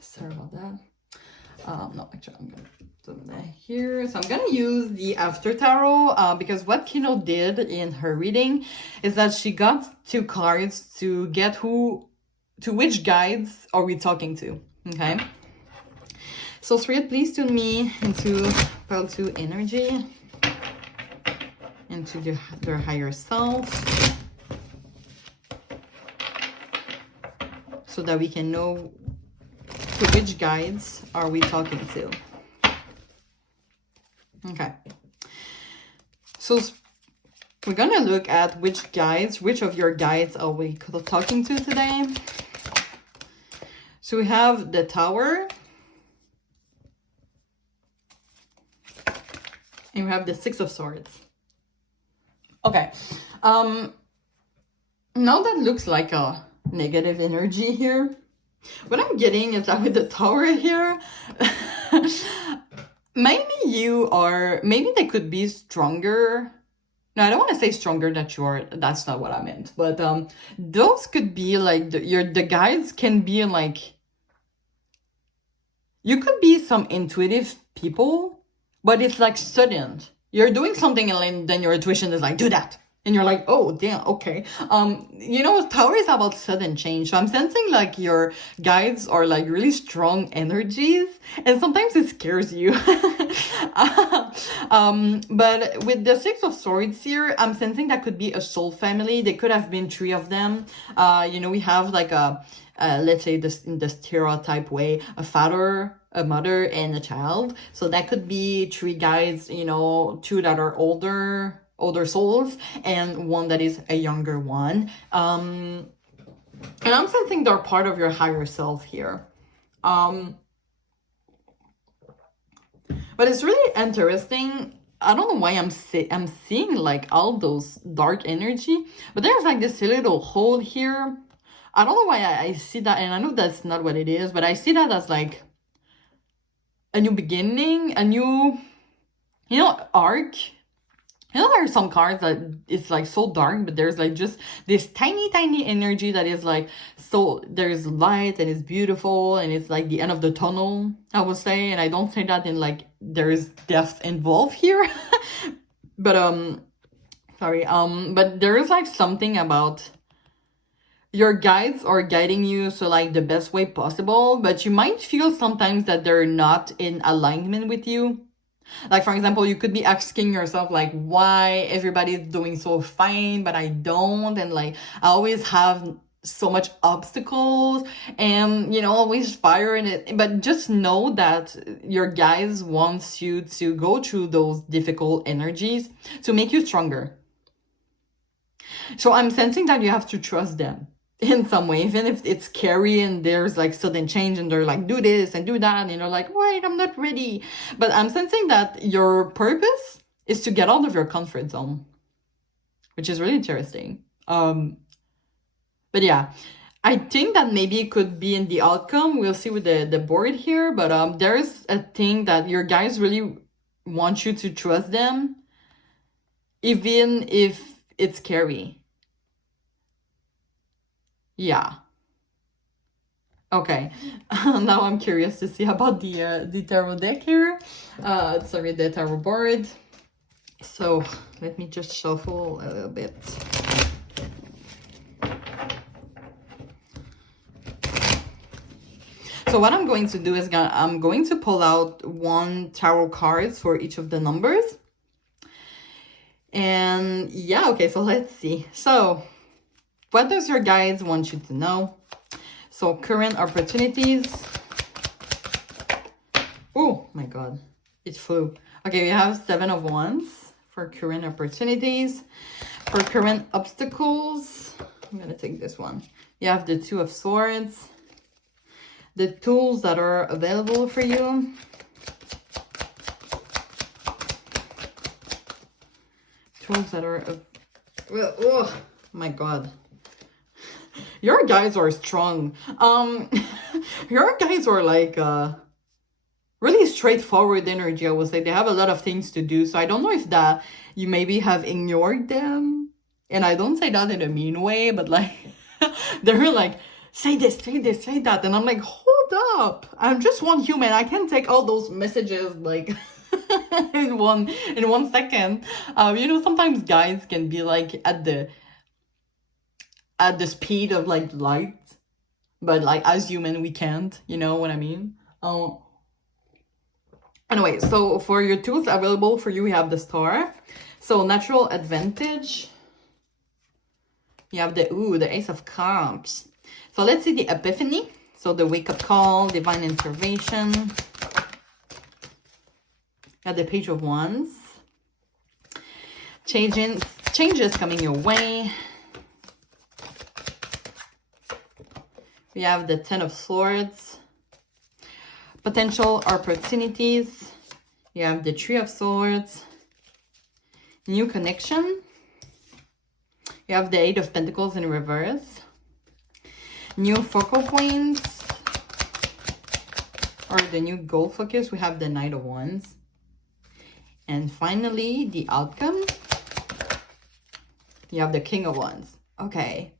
sorry about that. No, actually, I'm gonna Here, so I'm gonna use the After Tarot because what Kino did in her reading is that she got 2 cards to get which guides are we talking to. Okay, so Spirit, please tune me into Pile 2 energy, into their higher self, so that we can know to which guides are we talking to. Okay, so we're gonna look at which of your guides are we talking to today. So we have the Tower, and we have the 6 of Swords. Okay, now that looks like a negative energy here. What I'm getting is that with the Tower here, maybe they could be stronger. No, I don't want to say stronger that you are. That's not what I meant. But those could be like the guides can be like, you could be some intuitive people, but it's like sudden. You're doing something and then your intuition is like, do that. And you're like, oh, damn, okay. Tower is about sudden change. So I'm sensing like your guides are like really strong energies. And sometimes it scares you. But with the 6 of Swords here, I'm sensing that could be a soul family. There could have been 3 of them. We have like let's say this in the stereotype way, a father, a mother, and a child. So that could be 3 guides, 2 that are older souls, and 1 that is a younger one. And I'm sensing they're part of your higher self here. But it's really interesting. I don't know why I'm seeing like all those dark energy, but there's like this little hole here. I don't know why I see that, and I know that's not what it is, but I see that as like a new beginning, a new, arc. There are some cards that it's like so dark, but there's like just this tiny energy that is like, so there's light and it's beautiful and it's like the end of the tunnel, I would say. And I don't say that in like there's death involved here. But but there is like something about your guides are guiding you so like the best way possible, but you might feel sometimes that they're not in alignment with you. Like, for example, you could be asking yourself, like, why everybody's doing so fine, but I don't. And, like, I always have so much obstacles and, always fire in it. But just know that your guides wants you to go through those difficult energies to make you stronger. So I'm sensing that you have to trust them in some way, even if it's scary and there's like sudden change and they're like, do this and do that, and you're like, wait, I'm not ready. But I'm sensing that your purpose is to get out of your comfort zone, which is really interesting. But yeah, I think that maybe it could be in the outcome. We'll see with the board here, but there's a thing that your guys really want you to trust them, even if it's scary. Yeah. Okay. Now I'm curious to see about the tarot deck here. Sorry, the tarot board. So let me just shuffle a little bit. So what I'm going to do is I'm going to pull out 1 tarot cards for each of the numbers. And yeah, okay, so let's see. So what does your guides want you to know? So current opportunities. Oh my God, it flew. Okay, we have 7 of Wands for current opportunities. For current obstacles, I'm gonna take this one. You have the 2 of Swords. The tools that are available for you. Tools that are, oh my God. Your guys are strong. Your guys are like really straightforward energy, I would say. They have a lot of things to do. So I don't know if that you maybe have ignored them. And I don't say that in a mean way, but like they're like say this, say that. And I'm like, hold up. I'm just one human. I can't take all those messages like in one second. Sometimes guys can be like at the speed of like light, but like as human we can't, you know what I mean? Anyway, so for your tools available for you, we have the star. So natural advantage. You have the Ace of Cups. So let's see the epiphany. So the wake-up call, divine intervention. You have the Page of Wands. Changes coming your way. We have the Ten of Swords. Potential opportunities. You have the Three of Swords. New connection. You have the Eight of Pentacles in reverse. New focal points. Or the new goal focus. We have the Knight of Wands. And finally, the outcome. You have the King of Wands. Okay.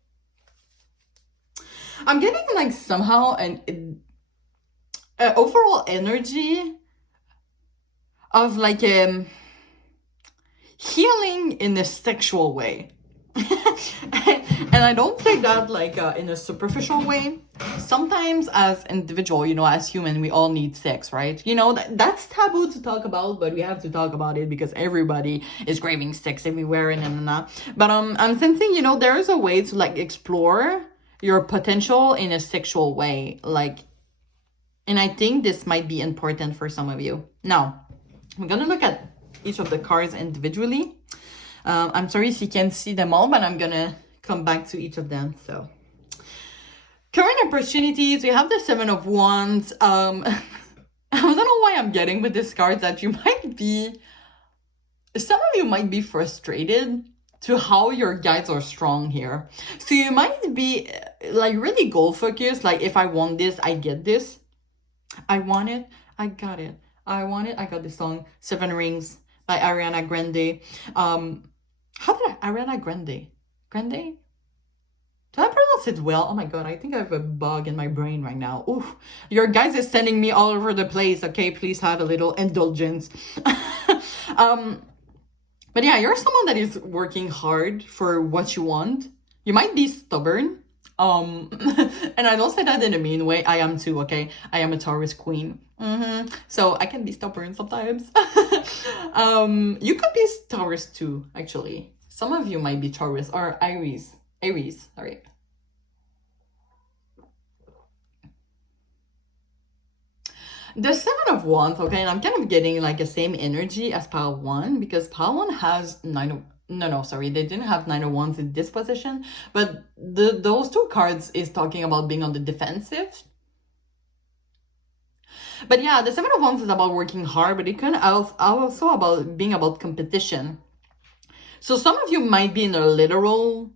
I'm getting like somehow an overall energy of like healing in a sexual way. And I don't say that like in a superficial way. Sometimes as individual, as human, we all need sex, right? That's taboo to talk about, but we have to talk about it because everybody is craving sex everywhere and. But I'm sensing, there is a way to like explore your potential in a sexual way, like, and I think this might be important for some of you. Now, we're gonna look at each of the cards individually. I'm sorry if you can't see them all, but I'm gonna come back to each of them. So, current opportunities, we have the Seven of Wands. I don't know why I'm getting with this card that some of you might be frustrated to how your guides are strong here. So you might be like really goal focused, like if I want this, I get this. I want it, I got it. I want it, I got this song, Seven Rings by Ariane Grande. Ariana Grande? Grande? Did I pronounce it well? Oh my god, I think I have a bug in my brain right now. Oof, your guys is sending me all over the place. Okay, please have a little indulgence. But yeah, you're someone that is working hard for what you want. You might be stubborn. And I don't say that in a mean way. I am too, okay? I am a Taurus queen. So I can be stubborn sometimes. You could be Taurus too, actually. Some of you might be Taurus or Aries, sorry. The Seven of Wands, okay, and I'm kind of getting like the same energy as Pile 1 because Pile 1 has sorry, they didn't have Nine of Wands in this position, but those two cards is talking about being on the defensive. But yeah, the Seven of Wands is about working hard, but it can also about being about competition. So some of you might be in a literal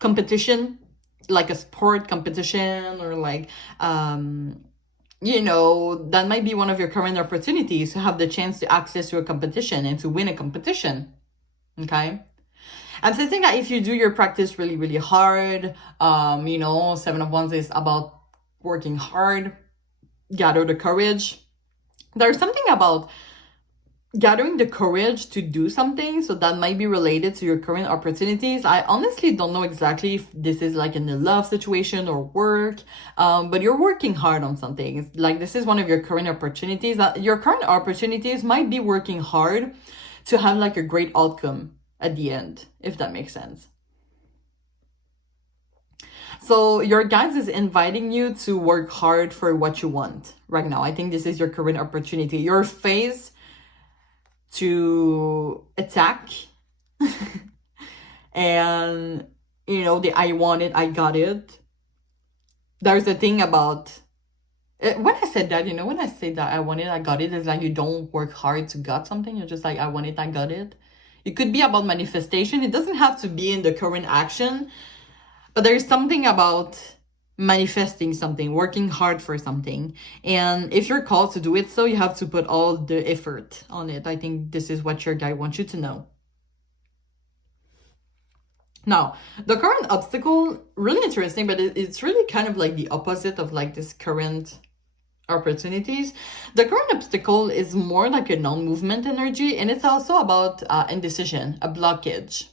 competition, like a sport competition, or like that might be one of your current opportunities to have the chance to access your competition and to win a competition. Okay, I'm sensing that if you do your practice really, really hard, Seven of Wands is about working hard, gather the courage. There's something about gathering the courage to do something, so that might be related to your current opportunities. I honestly don't know exactly if this is like in a love situation or work, but you're working hard on something. It's like this is one of your current opportunities. Your current opportunities might be working hard to have like a great outcome at the end, if that makes sense. So your guides is inviting you to work hard for what you want right now. I think this is your current opportunity. Your phase to attack and the I want it, I got it. There's a thing about when I said that, when I say that I want it, I got it, it's like you don't work hard to get something. You're just like, I want it, I got it. It could be about manifestation. It doesn't have to be in the current action, but there's something about manifesting something, working hard for something. And if you're called to do it, so you have to put all the effort on it. I think this is what your guide wants you to know. Now, the current obstacle, really interesting, but it's really kind of like the opposite of like this current opportunities. The current obstacle is more like a non-movement energy, and it's also about indecision, a blockage,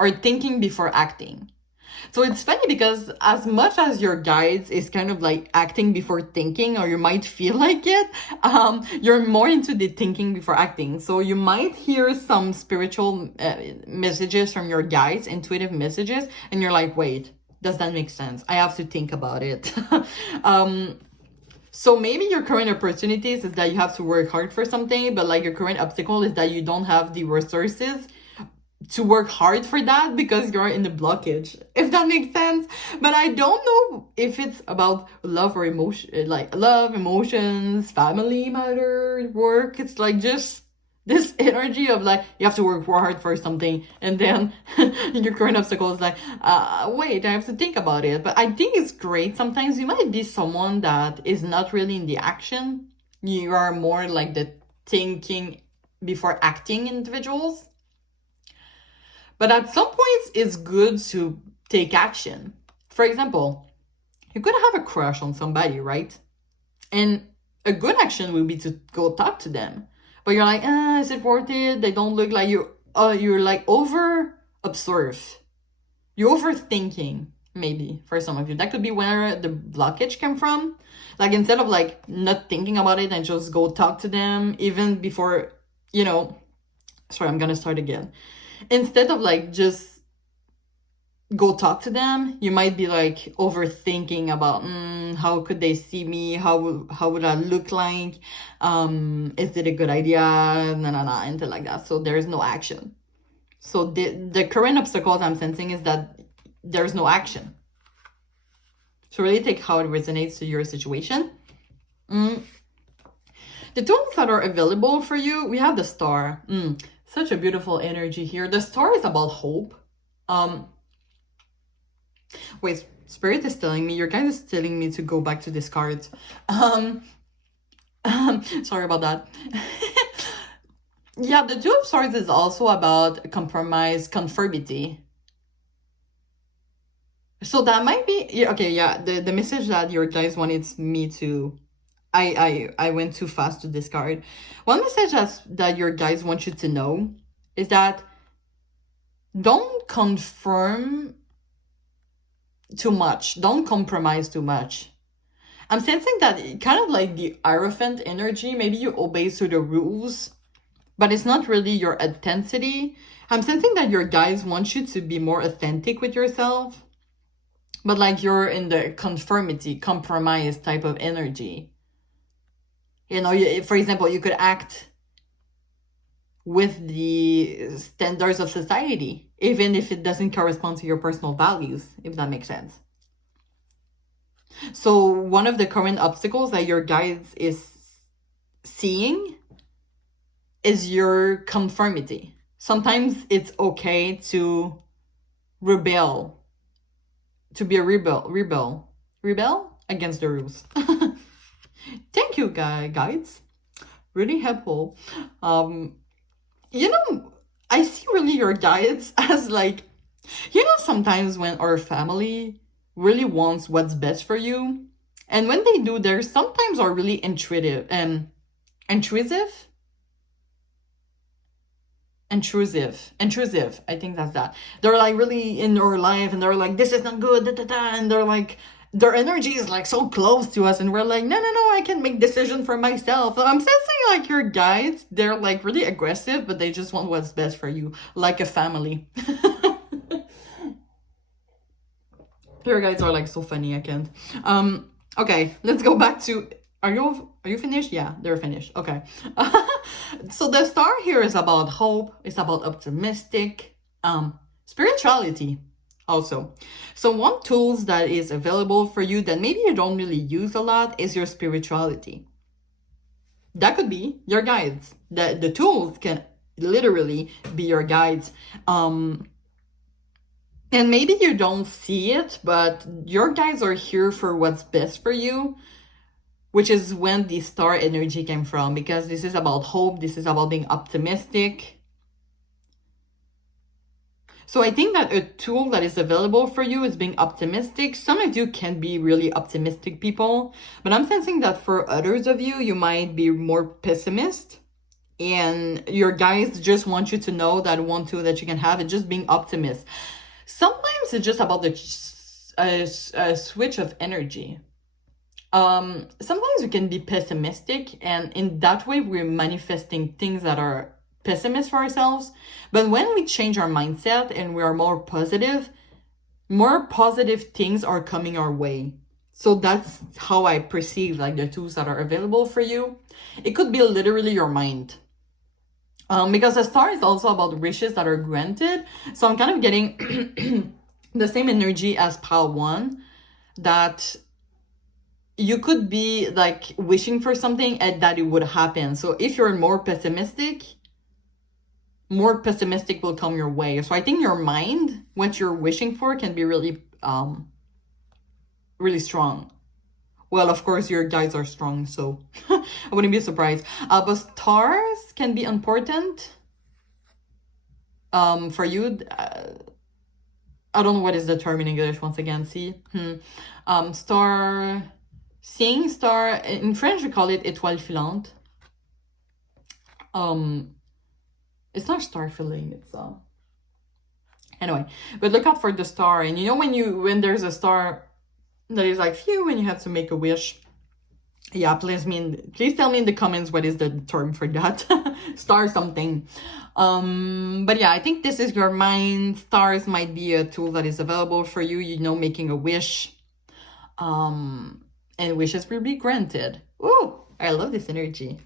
or thinking before acting. So it's funny because as much as your guides is kind of like acting before thinking, or you might feel like it, you're more into the thinking before acting. So you might hear some spiritual messages from your guides, intuitive messages, and you're like, wait, does that make sense? I have to think about it. So maybe your current opportunities is that you have to work hard for something, but like your current obstacle is that you don't have the resources to work hard for that because you're in the blockage, if that makes sense. But I don't know if it's about love or emotion, like love, emotions, family matter, work. It's like just this energy of like you have to work hard for something, and then your current obstacle is like wait, I have to think about it. But I think it's great. Sometimes you might be someone that is not really in the action. You are more like the thinking before acting individuals. But at some points, it's good to take action. For example, you could have a crush on somebody, right? And a good action would be to go talk to them. But you're like, is it worth it? They don't look like you. You're like over observe. You're overthinking, maybe, for some of you. That could be where the blockage came from. Like, instead of like not thinking about it and just go talk to them, even before, sorry, I'm gonna start again. Instead of like just go talk to them, you might be like overthinking about how could they see me, how would I look like, is it a good idea, anything like that. So there's no action. So the current obstacles I'm sensing is that there's no action. So really take how it resonates to your situation. The tools that are available for you, we have the star. Such a beautiful energy here. The star is about hope. Wait, Spirit is telling me, your guide is telling me to go back to this card. Sorry about that. Yeah, the Two of Swords is also about compromise, conformity. So that might be, okay, yeah, the message that your guys wanted me to, I went too fast to discard. One message that your guys want you to know is that don't confirm too much. Don't compromise too much. I'm sensing that kind of like the Hierophant energy. Maybe you obey to the rules, but it's not really your intensity. I'm sensing that your guys want you to be more authentic with yourself, but like you're in the conformity, compromise type of energy. For example, you could act with the standards of society, even if it doesn't correspond to your personal values, if that makes sense. So one of the current obstacles that your guides is seeing is your conformity. Sometimes it's okay to rebel, to be a rebel against the rules. Thank you, guides. Really helpful. I see really your guides as like, sometimes when our family really wants what's best for you, and when they do, they sometimes are really intrusive. I think that's that. They're like really in our life, and they're like, this is not good, and they're like, their energy is like so close to us, and we're like, no, I can make decisions for myself. So I'm sensing like your guides, they're like really aggressive, but they just want what's best for you, like a family. Your guides are like so funny, I can't. Okay, let's go back to, are you finished? Yeah, they're finished. Okay. So the star here is about hope, it's about optimistic, spirituality also. So one tools that is available for you that maybe you don't really use a lot is your spirituality. That could be your guides. The tools can literally be your guides. And maybe you don't see it, but your guides are here for what's best for you, which is when the star energy came from, because this is about hope, this is about being optimistic. So I think that a tool that is available for you is being optimistic. Some of you can be really optimistic people, but I'm sensing that for others of you, you might be more pessimist. And your guides just want you to know that one tool that you can have is just being optimist. Sometimes it's just about the switch of energy. Sometimes we can be pessimistic, and in that way we're manifesting things that are pessimist for ourselves. But when we change our mindset and we are more positive things are coming our way. So that's how I perceive like the tools that are available for you. It could be literally your mind. Because the star is also about wishes that are granted. So I'm kind of getting the same energy as pile 1, that you could be like wishing for something and that it would happen. So if you're more pessimistic will come your way. So I think your mind, what you're wishing for, can be really really strong. Well, of course, your guides are strong, so I wouldn't be surprised. But stars can be important for you. I don't know what is the term in English, once again, see? Star, seeing star, in French we call it étoile filante. It's not star filling, it's anyway, but look out for the star. And you know when there's a star that is like phew, and you have to make a wish. Yeah, please tell me in the comments what is the term for that. Star something. But yeah, I think this is your mind. Stars might be a tool that is available for you, you know, making a wish. And wishes will be granted. Ooh, I love this energy.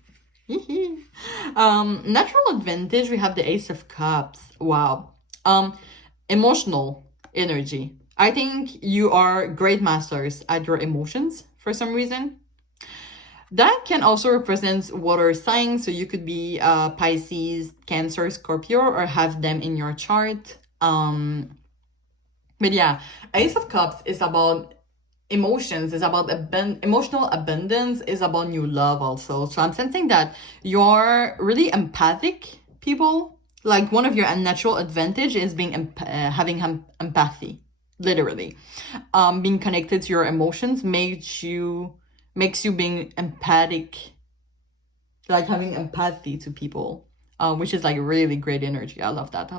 Natural advantage, we have the Ace of Cups. Wow. Emotional energy. I think you are great masters at your emotions for some reason. That can also represent water signs, so you could be Pisces, Cancer, Scorpio, or have them in your chart. But yeah, Ace of Cups is about emotions, is about emotional abundance, is about new love also. So I'm sensing that you're really empathic people. Like one of your unnatural advantage is being having empathy, literally. Being connected to your emotions makes you being empathic, like having empathy to people, which is like really great energy. I love that.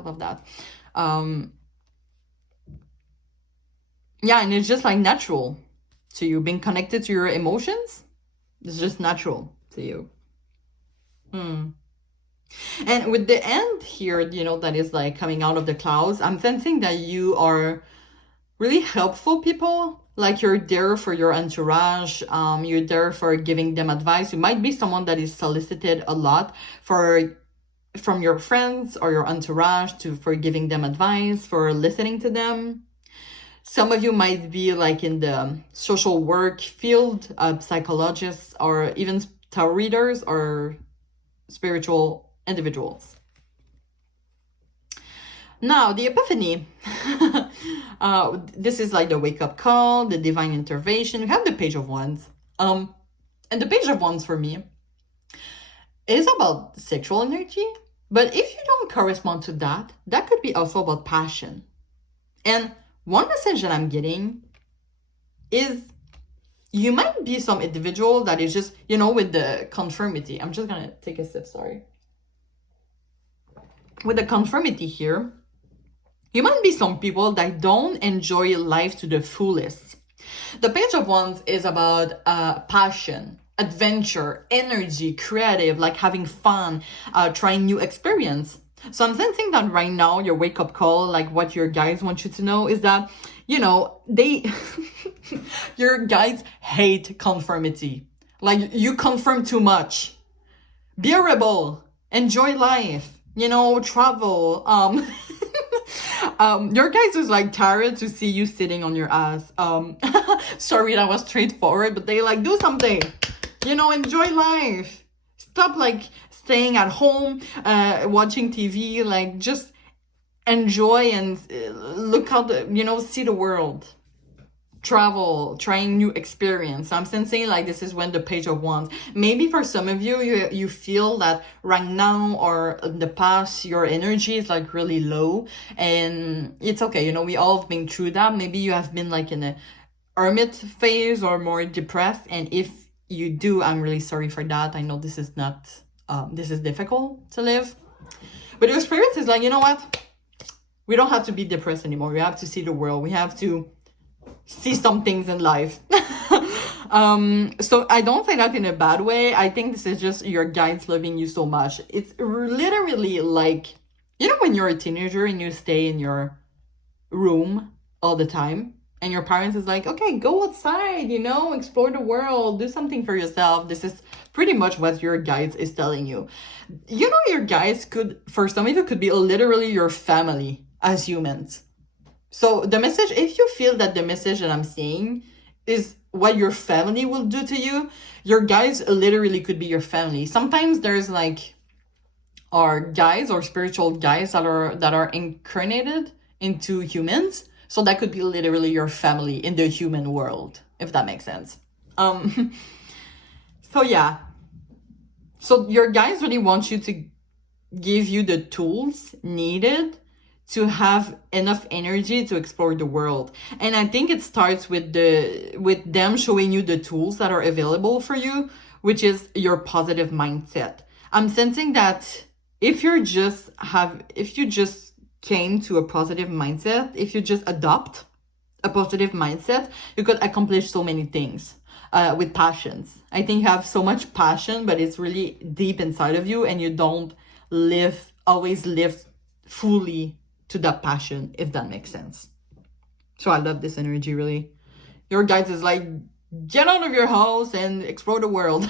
Yeah, and it's just like natural to you. Being connected to your emotions is just natural to you. And with the end here, you know, that is like coming out of the clouds, I'm sensing that you are really helpful people. Like you're there for your entourage, you're there for giving them advice. You might be someone that is solicited a lot from your friends or your entourage for giving them advice, for listening to them. Some of you might be like in the social work field, psychologists, or even tarot readers or spiritual individuals. Now, the Epiphany. This is like the wake-up call, the divine intervention. We have the Page of Wands. And the Page of Wands for me is about sexual energy. But if you don't correspond to that, that could be also about passion. And one message that I'm getting is you might be some individual that is just, you know, with the conformity. I'm just going to take a sip, sorry. With the conformity here, you might be some people that don't enjoy life to the fullest. The Page of Wands is about passion, adventure, energy, creative, like having fun, trying new experience. So I'm sensing that right now, your wake-up call, like what your guides want you to know is that, you know, your guides hate conformity. Like, you conform too much. Be a rebel. Enjoy life. You know, travel. Your guys is like tired to see you sitting on your ass. Sorry, that was straightforward, but they like, do something. You know, enjoy life. Stop like staying at home, watching TV. Like, just enjoy and look out, you know, see the world. travel, trying new experience. I'm sensing like this is when the Page of Wands. Maybe for some of you, you feel that right now or in the past, your energy is like really low, and it's okay. You know, we all have been through that. Maybe you have been like in a hermit phase or more depressed, and if you do, I'm really sorry for that. I know this is not, this is difficult to live, but your spirit is like, you know what? We don't have to be depressed anymore. We have to see the world. We have to see some things in life. So I don't say that in a bad way. I think this is just your guides loving you so much. It's literally like, you know, when you're a teenager and you stay in your room all the time and your parents is like, okay, go outside, you know, explore the world, do something for yourself. This is pretty much what your guides is telling you. You know, your guides could, for some of you, could be literally your family as humans. So the message, if you feel that the message that I'm saying is what your family will do to you, your guides literally could be your family. Sometimes there's like our guides or spiritual guides that are incarnated into humans. So that could be literally your family in the human world, if that makes sense. So yeah. So your guides really want you to give you the tools needed to have enough energy to explore the world. And I think it starts with them showing you the tools that are available for you, which is your positive mindset. I'm sensing that if you just came to a positive mindset, if you just adopt a positive mindset, you could accomplish so many things with passions. I think you have so much passion, but it's really deep inside of you, and you don't always live fully to that passion, if that makes sense. So I love this energy, really. Your guides is like, get out of your house and explore the world.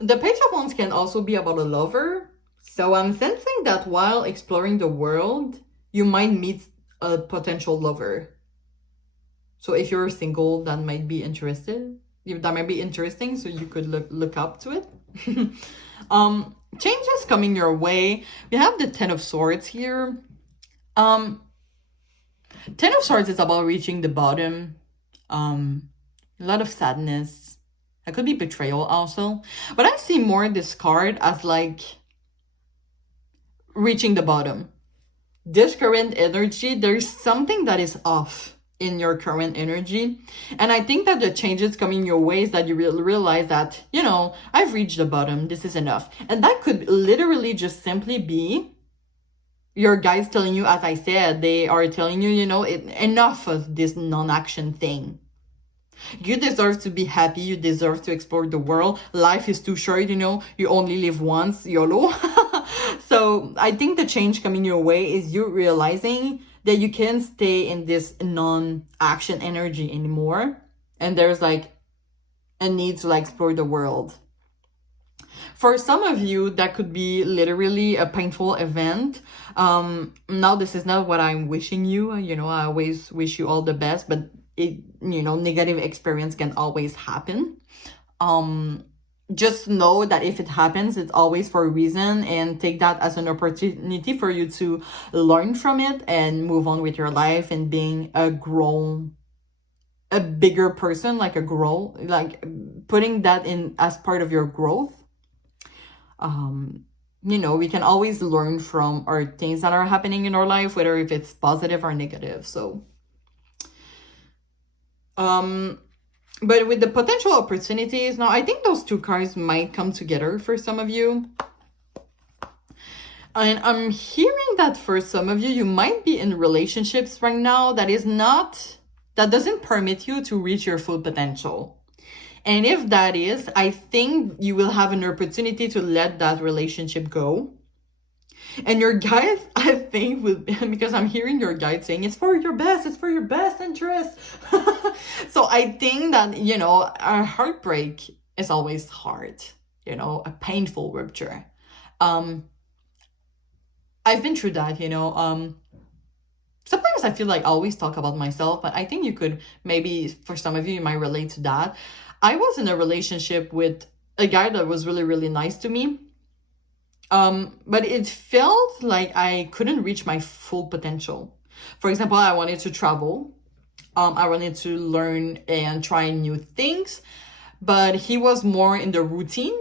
The Page of Wands can also be about a lover. So I'm sensing that while exploring the world, you might meet a potential lover. So if you're single, that might be interesting. So you could look up to it. Changes coming your way. We have the Ten of Swords here. Ten of Swords is about reaching the bottom. A lot of sadness. It could be betrayal also. But I see more this card as like reaching the bottom. This current energy, there's something that is off in your current energy. And I think that the changes coming your way is that you realize that, you know, I've reached the bottom. This is enough. And that could literally just simply be your guides telling you, as I said, they are telling you, you know, enough of this non-action thing. You deserve to be happy. You deserve to explore the world. Life is too short, you know. You only live once, YOLO. So I think the change coming your way is you realizing that you can't stay in this non-action energy anymore. And there's like a need to like explore the world. For some of you, that could be literally a painful event. Now, this is not what I'm wishing you. You know, I always wish you all the best, but negative experience can always happen. Just know that if it happens, it's always for a reason, and take that as an opportunity for you to learn from it and move on with your life and being a bigger person, like putting that in as part of your growth. We can always learn from our things that are happening in our life, whether if it's positive or negative. So, but with the potential opportunities, now I think those two cards might come together for some of you. And I'm hearing that for some of you, you might be in relationships right now that doesn't permit you to reach your full potential. And if that is, I think you will have an opportunity to let that relationship go. And your guides, I think, because I'm hearing your guides saying it's for your best interest. So I think that, a heartbreak is always hard, a painful rupture. I've been through that, sometimes I feel like I always talk about myself, but I think you could, maybe for some of you might relate to that. I was in a relationship with a guy that was really, really nice to me. But it felt like I couldn't reach my full potential. For example, I wanted to travel. I wanted to learn and try new things, but he was more in the routine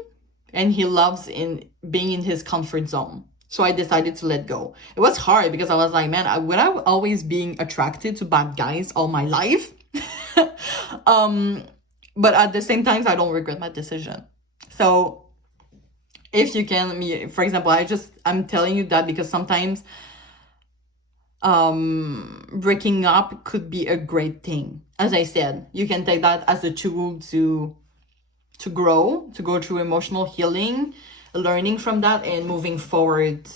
and he loves in being in his comfort zone. So I decided to let go. It was hard because I was like, man, would I always being attracted to bad guys all my life? But at the same time, I don't regret my decision. So if you can, for example, I'm telling you that because sometimes breaking up could be a great thing. As I said, you can take that as a tool to grow, to go through emotional healing, learning from that, and moving forward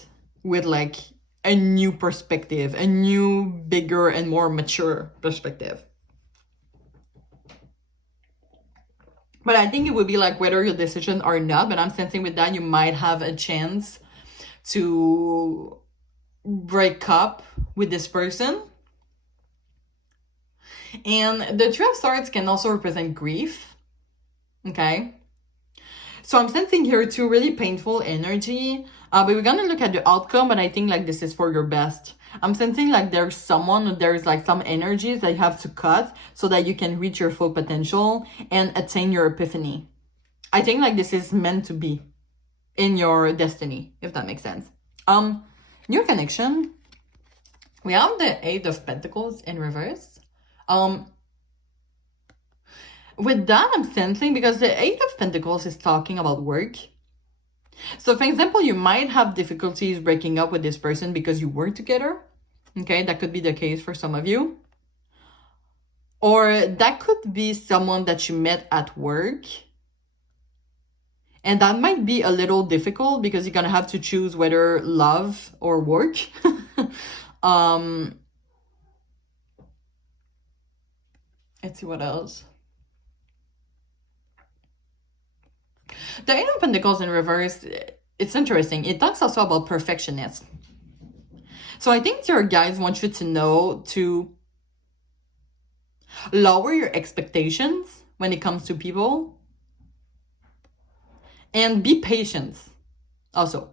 with like a new perspective, a new, bigger, and more mature perspective. But I think it would be like whether your decision or not, but I'm sensing with that you might have a chance to break up with this person. And the Three of Swords can also represent grief. Okay? So I'm sensing here two really painful energy. But we're gonna look at the outcome, but I think like this is for your best. I'm sensing like there's like some energies that you have to cut so that you can reach your full potential and attain your epiphany. I think like this is meant to be in your destiny, if that makes sense. New connection. We have the Eight of Pentacles in reverse. With that, I'm sensing, because the Eight of Pentacles is talking about work. So, for example, you might have difficulties breaking up with this person because you work together. Okay, that could be the case for some of you. Or that could be someone that you met at work. And that might be a little difficult because you're going to have to choose whether love or work. Let's see what else. The Eight of Pentacles in reverse, it's interesting. It talks also about perfectionism. So I think your guides want you to know to lower your expectations when it comes to people. And be patient also.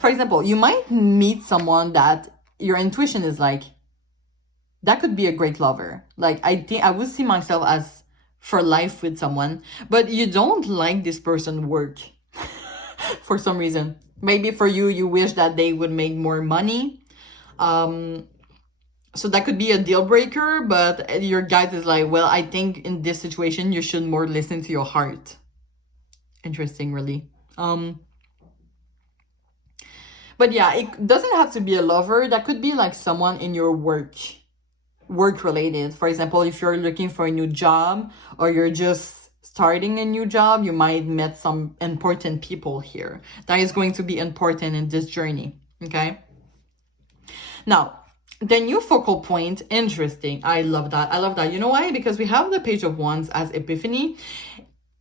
For example, you might meet someone that your intuition is like, that could be a great lover. Like, I think I would see myself as for life with someone, but you don't like this person's work for some reason. Maybe for you, you wish that they would make more money. So that could be a deal breaker, but your guide is like, well, I think in this situation, you should more listen to your heart. Interesting, really. But yeah, it doesn't have to be a lover. That could be like someone in your work related. For example, if you're looking for a new job or you're just starting a new job, you might meet some important people here. That is going to be important in this journey. Okay. Now, the new focal point, interesting. I love that. I love that. You know why? Because we have the Page of Wands as epiphany.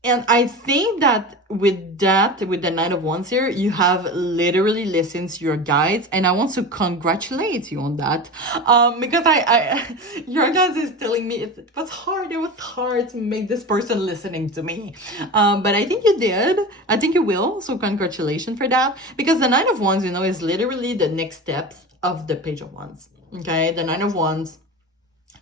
And I think that with the Knight of Wands here, you have literally listened to your guides, and I want to congratulate you on that. Because your guides is telling me it was hard to make this person listening to me. But I think you did. I think you will. So congratulations for that. Because the Knight of Wands, is literally the next steps of the Page of Wands. Okay, the Knight of Wands,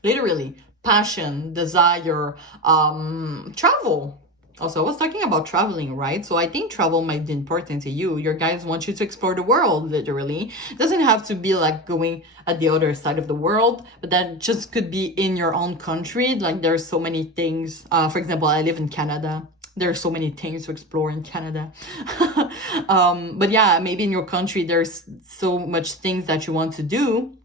literally passion, desire, travel. Also, I was talking about traveling, right? So I think travel might be important to you. Your guides want you to explore the world, literally. It doesn't have to be like going at the other side of the world, but that just could be in your own country. Like there's so many things. For example, I live in Canada. There are so many things to explore in Canada. But yeah, maybe in your country, there's so much things that you want to do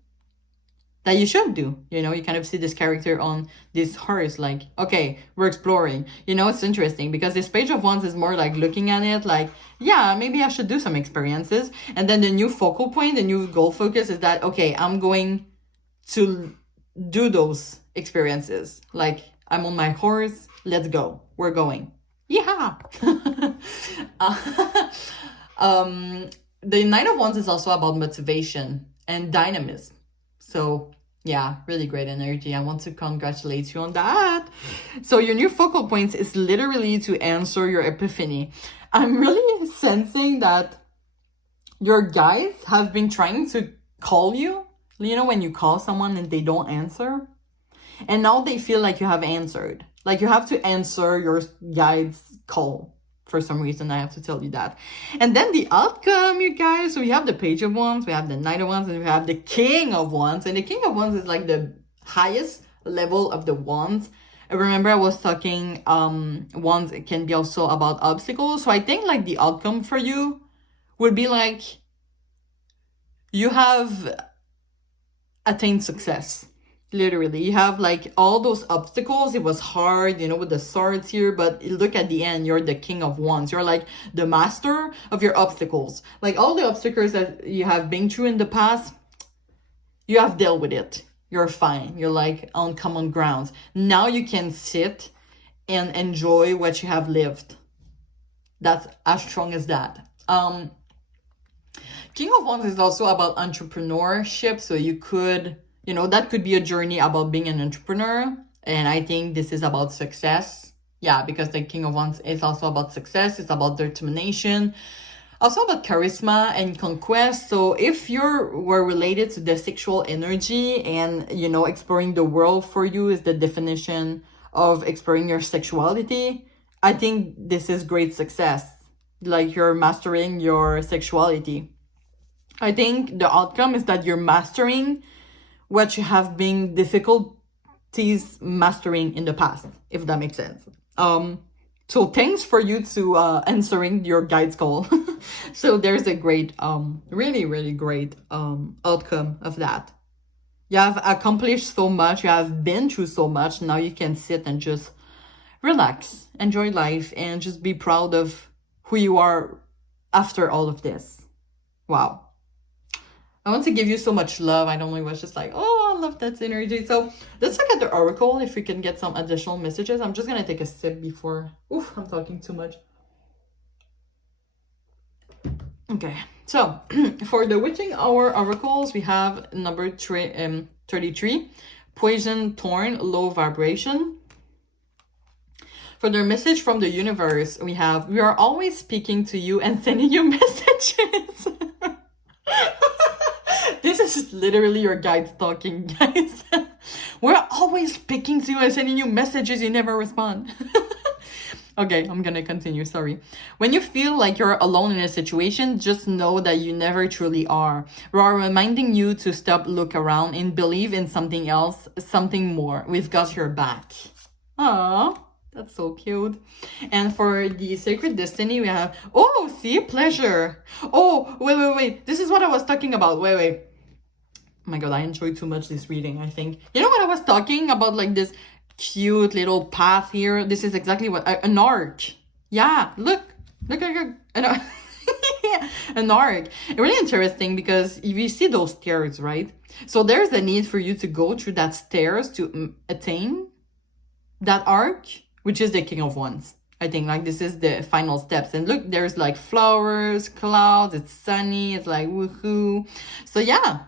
that you should do. You kind of see this character on this horse, like, okay, we're exploring. It's interesting because this Page of Wands is more like looking at it like, yeah, maybe I should do some experiences. And then the new focal point, the new goal focus is that, okay, I'm going to do those experiences. Like, I'm on my horse, let's go, we're going. Yeah. The Knight of Wands is also about motivation and dynamism. So yeah, really great energy. I want to congratulate you on that. So your new focal point is literally to answer your epiphany. I'm really sensing that your guides have been trying to call you. You know, when you call someone and they don't answer, and now they feel like you have answered. Like you have to answer your guide's call. For some reason, I have to tell you that. And then the outcome, you guys. So we have the Page of Wands, we have the Knight of Wands, and we have the King of Wands. And the King of Wands is like the highest level of the wands. Remember I was talking, wands can be also about obstacles. So I think like the outcome for you would be like, you have attained success. Literally, you have like all those obstacles. It was hard, you know, with the swords here, but look at the end, you're the King of Wands. You're like the master of your obstacles. Like all the obstacles that you have been through in the past, you have dealt with it. You're fine. You're like on common grounds. Now you can sit and enjoy what you have lived. That's as strong as that. King of Wands is also about entrepreneurship. So you could, you know, that could be a journey about being an entrepreneur. And I think this is about success. Yeah, because the King of Wands is also about success. It's about determination. Also about charisma and conquest. So if you were related to the sexual energy and, you know, exploring the world for you is the definition of exploring your sexuality, I think this is great success. Like you're mastering your sexuality. I think the outcome is that you're mastering what you have been difficulties mastering in the past, if that makes sense. So thanks for you to answering your guide's call. So there's a great, really, really great outcome of that. You have accomplished so much. You have been through so much. Now you can sit and just relax, enjoy life, and just be proud of who you are after all of this. Wow. I want to give you so much love. I don't know, it was just like, oh, I love that energy. So let's look at the oracle if we can get some additional messages. I'm just going to take a sip before. Oof, I'm talking too much. Okay, so for the witching hour oracles, we have number 33, poison, thorn, low vibration. For their message from the universe, we have, we are always speaking to you and sending you messages. This is literally your guides talking, guys. We're always speaking to you and sending you messages. You never respond. Okay, I'm gonna continue. Sorry. When you feel like you're alone in a situation, just know that you never truly are. We are reminding you to stop, look around, and believe in something else, something more. We've got your back. Aww. That's so cute. And for the sacred destiny, we have, oh, see, pleasure. Oh, wait. This is what I was talking about. Wait. Oh my God, I enjoyed too much this reading, I think. You know what I was talking about? Like this cute little path here. This is exactly what, an arc. Yeah, look an arc. Really interesting because if you see those stairs, right? So there's a need for you to go through that stairs to attain that arc, which is the King of Wands. I think like this is the final steps. And look, there's like flowers, clouds, it's sunny, it's like woohoo. So yeah,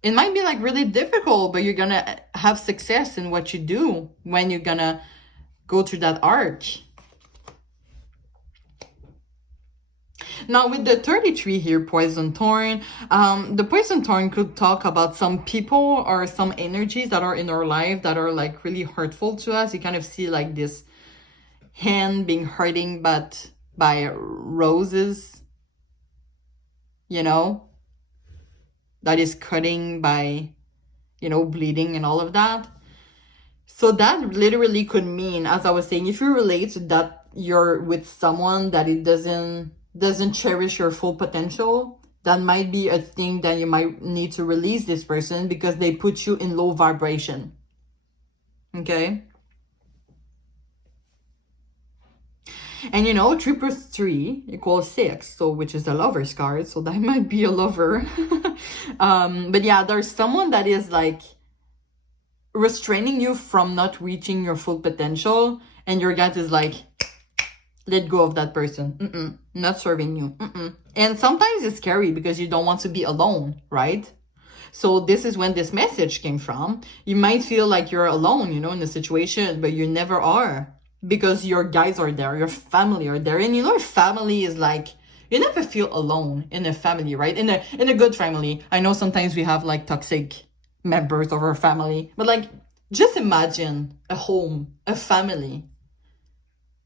it might be like really difficult, but you're gonna have success in what you do when you're gonna go through that arc. Now with the 33 here, poison thorn, the poison thorn could talk about some people or some energies that are in our life that are like really hurtful to us. You kind of see like this hand being hurting but by roses, you know, that is cutting by, you know, bleeding and all of that. So that literally could mean, as I was saying, if you relate to that, you're with someone that it doesn't cherish your full potential, that might be a thing that you might need to release this person because they put you in low vibration. Okay? And you know, 3 plus 3 equals 6, so which is the lover's card, so that might be a lover. But yeah, there's someone that is like restraining you from not reaching your full potential, and your guide is like, let go of that person. Not serving you. And sometimes it's scary because you don't want to be alone, right? So this is when this message came from. You might feel like you're alone, you know, in the situation, but you never are. because your guys are there, your family are there. And you know, your family is like, you never feel alone in a family, right? In a good family. I know sometimes we have like toxic members of our family, but like, just imagine a home, a family.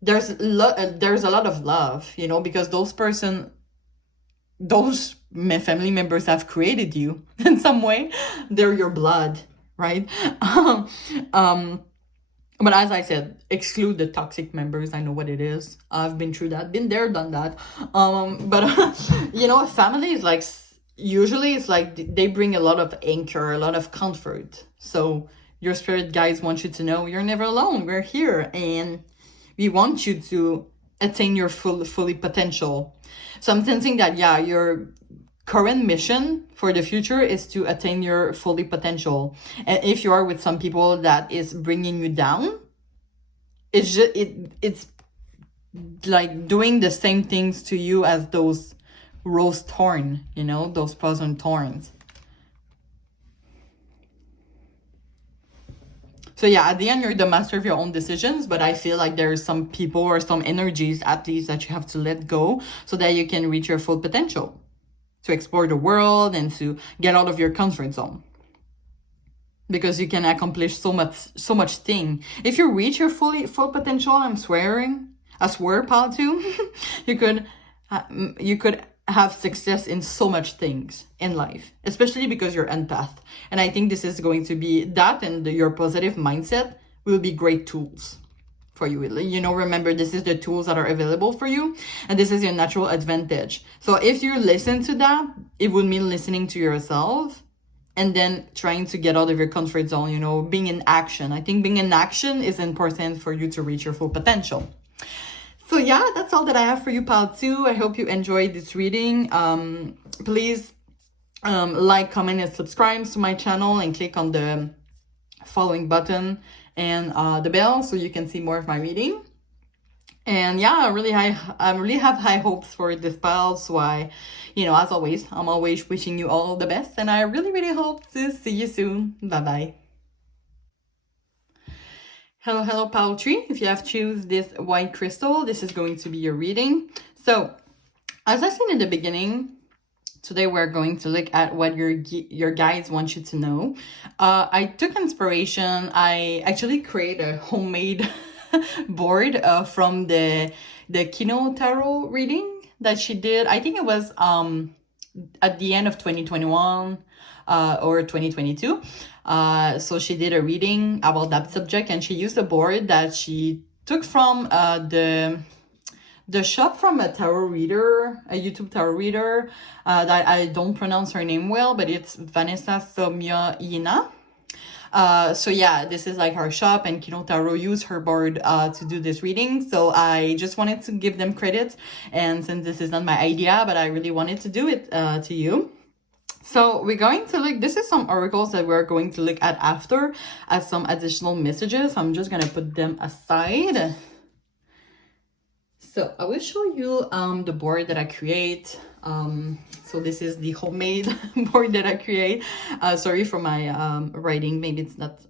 There's a lot of love, you know, because those family members have created you in some way. They're your blood, right? um but as I said, exclude the toxic members. I know what it is. I've been through that, been there, done that. But you know, a family is like, usually it's like they bring a lot of anchor, a lot of comfort. So your spirit guides want you to know you're never alone. We're here, and we want you to attain your fully potential. So I'm sensing that, yeah, your current mission for the future is to attain your fully potential. And if you are with some people that is bringing you down, it's just it's like doing the same things to you as those rose thorn, you know, those poison thorns. So yeah, at the end, you're the master of your own decisions, but I feel like there's some people or some energies at least that you have to let go so that you can reach your full potential, to explore the world and to get out of your comfort zone. Because you can accomplish so much thing. If you reach your full potential, I swear, pal, too, you could have success in so much things in life, especially because you're empath. And I think this is going to be that, and your positive mindset will be great tools for you. You know, remember, this is the tools that are available for you, and this is your natural advantage. So if you listen to that, it would mean listening to yourself and then trying to get out of your comfort zone, you know, being in action. I think being in action is important for you to reach your full potential. So yeah, that's all that I have for you, pal 2. I hope you enjoyed this reading. Please like, comment, and subscribe to my channel, and click on the following button and the bell so you can see more of my reading. And yeah, I really have high hopes for this pal. So you know, as always, I'm always wishing you all the best, and I really hope to see you soon. Bye. Hello, pal 3. If you have choose this white crystal, this is going to be your reading. So, as I said in the beginning, today we're going to look at what your guides want you to know. I took inspiration. I actually created a homemade board from the Kino Tarot reading that she did. I think it was at the end of 2021 or 2022. So she did a reading about that subject, and she used a board that she took from the shop from a tarot reader, a YouTube tarot reader that I don't pronounce her name well, but it's Vanessa Somya-Ina. So yeah, this is like her shop, and Kino Tarot used her board to do this reading. So I just wanted to give them credit, and since this is not my idea, but I really wanted to do it to you. So we're going to look, this is some oracles that we're going to look at after as some additional messages. I'm just going to put them aside. So I will show you the board that I create. So this is the homemade board that I create. Sorry for my writing, maybe it's not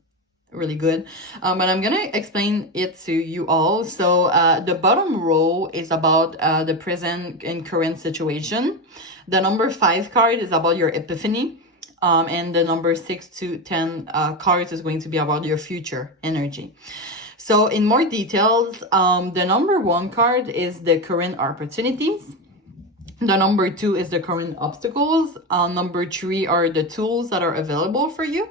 really good, but I'm gonna explain it to you all. So the bottom row is about the present and current situation. The number 5 card is about your epiphany, and the number 6 to 10 cards is going to be about your future energy. So in more details, the number 1 card is the current opportunities. The number 2 is the current obstacles. Number 3 are the tools that are available for you.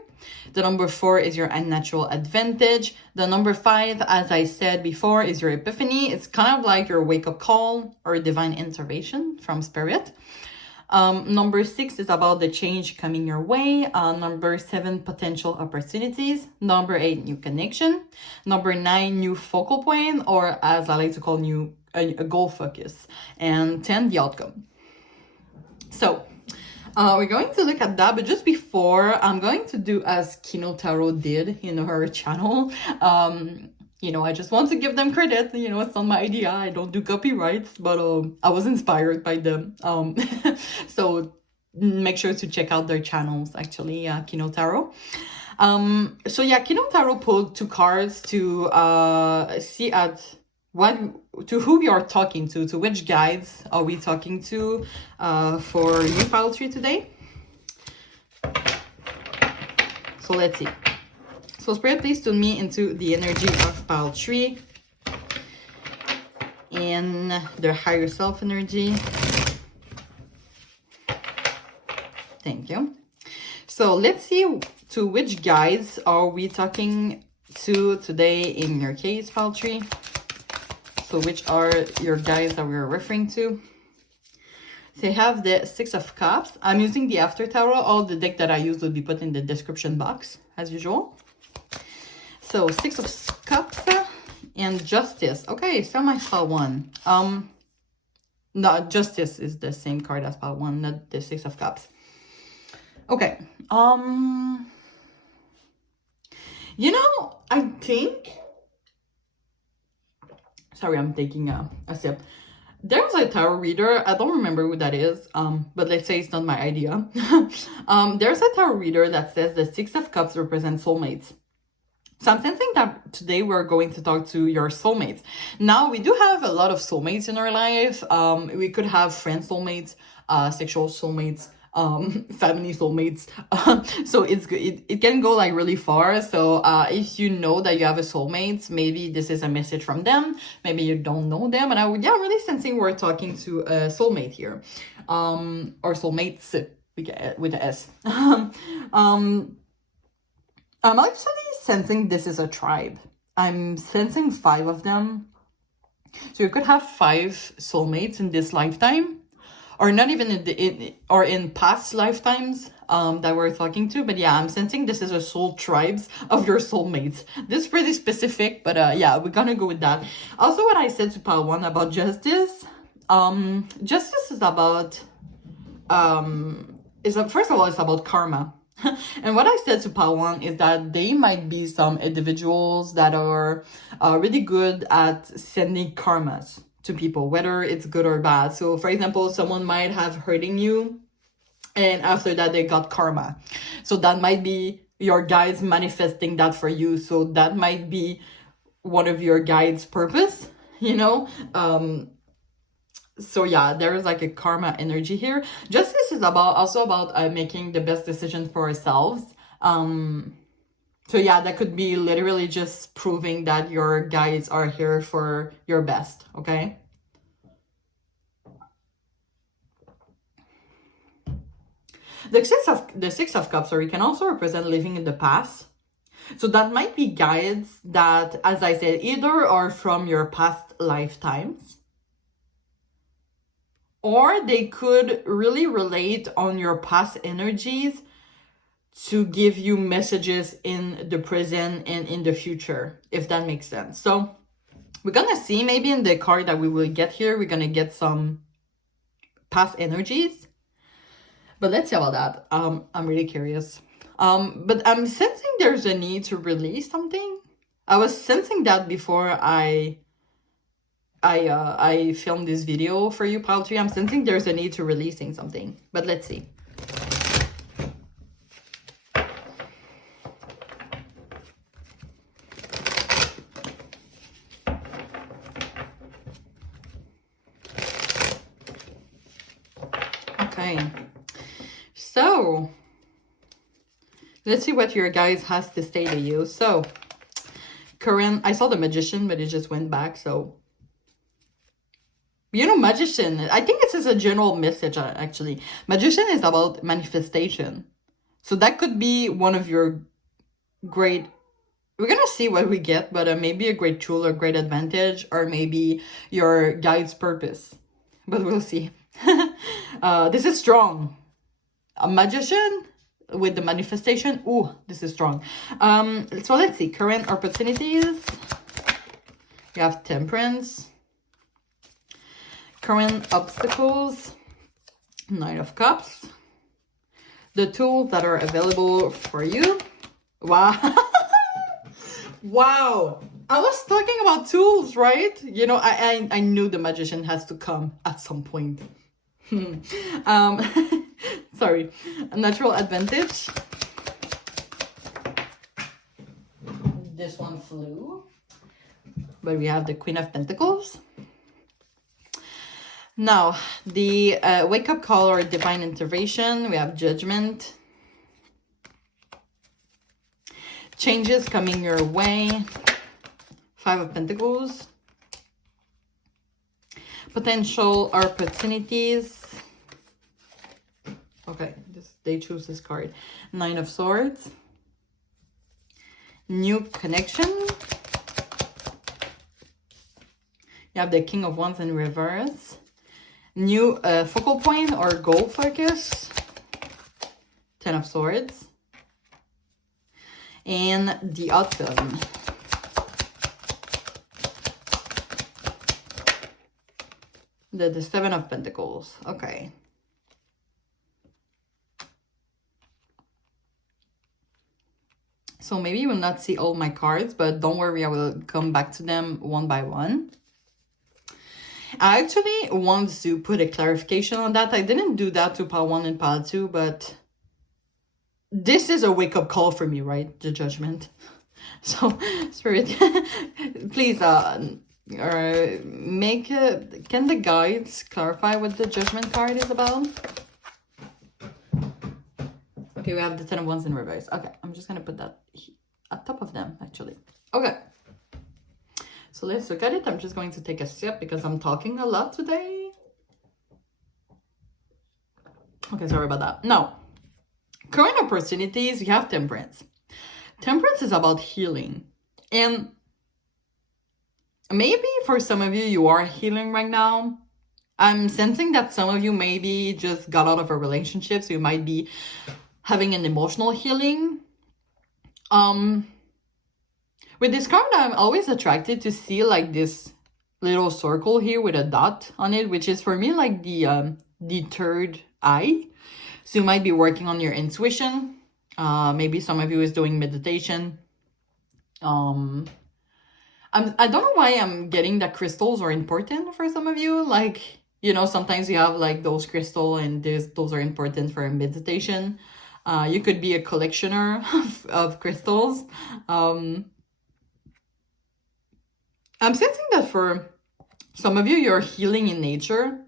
The number 4 is your unnatural advantage. The number 5, as I said before, is your epiphany. It's kind of like your wake-up call or divine intervention from spirit. Number 6 is about the change coming your way. Number 7, potential opportunities. Number 8, new connection. Number 9, new focal point, or as I like to call new a goal focus. And 10, the outcome. So we're going to look at that, but just before, I'm going to do as Kino Tarot did in her channel. You know, I just want to give them credit. You know, it's not my idea. I don't do copyrights, but I was inspired by them. So make sure to check out their channels, actually, Kino Tarot. So yeah, Kino Tarot pulled 2 cards to see at what, to who we are talking to which guides are we talking to for you, pile 3, today. So let's see. So Spirit, please tune me into the energy of pile 3 and their higher self energy. Thank you. So let's see to which guides are we talking to today in your case, pile 3. So which are your guides that we're referring to? So you have the 6 of Cups. I'm using the After Tarot. All the deck that I use will be put in the description box, as usual. So 6 of Cups and Justice. Okay, so my pile 1. No, Justice is the same card as pile 1, not the 6 of Cups. Okay. You know, I think... Sorry, I'm taking a sip. There's a tarot reader. I don't remember who that is. But let's say it's not my idea. There's a tarot reader that says the 6 of Cups represents soulmates. So I'm sensing that today we're going to talk to your soulmates. Now, we do have a lot of soulmates in our life. We could have friend soulmates, sexual soulmates, family soulmates. So it's good. It can go like really far. So if you know that you have a soulmate, maybe this is a message from them. Maybe you don't know them. And I'm really sensing we're talking to a soulmate here. Or soulmates with an S. I'm actually sensing this is a tribe. I'm sensing 5 of them. So you could have 5 soulmates in this lifetime, or not even in past lifetimes that we're talking to. But yeah, I'm sensing this is a soul tribes of your soulmates. This is pretty specific, but yeah, we're gonna go with that. Also, what I said to pile 1 about justice. Justice is about first of all, it's about karma. And what I said to pile 1 is that they might be some individuals that are really good at sending karmas to people, whether it's good or bad. So for example, someone might have hurting you, and after that they got karma. So that might be your guides manifesting that for you. So that might be one of your guides' purpose, you know. So yeah, there is like a karma energy here. Justice is also about making the best decision for ourselves. So yeah, that could be literally just proving that your guides are here for your best, okay? The six of Cups, sorry, can also represent living in the past. So that might be guides that, as I said, either are from your past lifetimes, or they could really relate on your past energies to give you messages in the present and in the future, if that makes sense. So we're gonna see, maybe in the card that we will get here, we're gonna get some past energies. But let's see about that. I'm really curious. But I'm sensing there's a need to release something. I was sensing that before I filmed this video for you, pile 3. I'm sensing there's a need to releasing something, but let's see. Okay, so let's see what your guys has to say to you. So current, I saw the Magician, but it just went back. So, you know, Magician, I think this is a general message, actually. Magician is about manifestation. So that could be one of your great... We're going to see what we get, but maybe a great tool or great advantage, or maybe your guide's purpose. But we'll see. This is strong. A Magician with the manifestation. Ooh, this is strong. So let's see. Current opportunities. You have Temperance. Current obstacles. Knight of Cups. The tools that are available for you. Wow. Wow. I was talking about tools, right? You know, I knew the Magician has to come at some point. So sorry, a natural advantage. This one flew. But we have the Queen of Pentacles. Now, the wake-up call or divine intervention. We have Judgment. Changes coming your way. Five of Pentacles. Potential opportunities. Okay, they choose this card. Nine of Swords. New connection. You have the King of Wands in reverse. New focal point or goal focus. Ten of Swords. And the Autumn. The Seven of Pentacles. Okay. So maybe you will not see all my cards, but don't worry, I will come back to them one by one. I actually want to put a clarification on that. I didn't do that to pile 1 and pile 2, but this is a wake-up call for me, right? The Judgment. So, Spirit, please can the guides clarify what the Judgment card is about? Okay, we have the Ten of Wands in reverse. Okay, I'm just gonna put that at top of them, actually. Okay. So let's look at it. I'm just going to take a sip because I'm talking a lot today. Okay, sorry about that. Now, current opportunities, we have Temperance. Temperance is about healing. And maybe for some of you, you are healing right now. I'm sensing that some of you maybe just got out of a relationship, so you might be having an emotional healing. With this card, I'm always attracted to see like this little circle here with a dot on it, which is for me like the third eye. So you might be working on your intuition. Maybe some of you is doing meditation. I don't know why I'm getting that crystals are important for some of you. Like, you know, sometimes you have like those crystals and those are important for meditation. You could be a collectioner of crystals. I'm sensing that for some of you, you're healing in nature.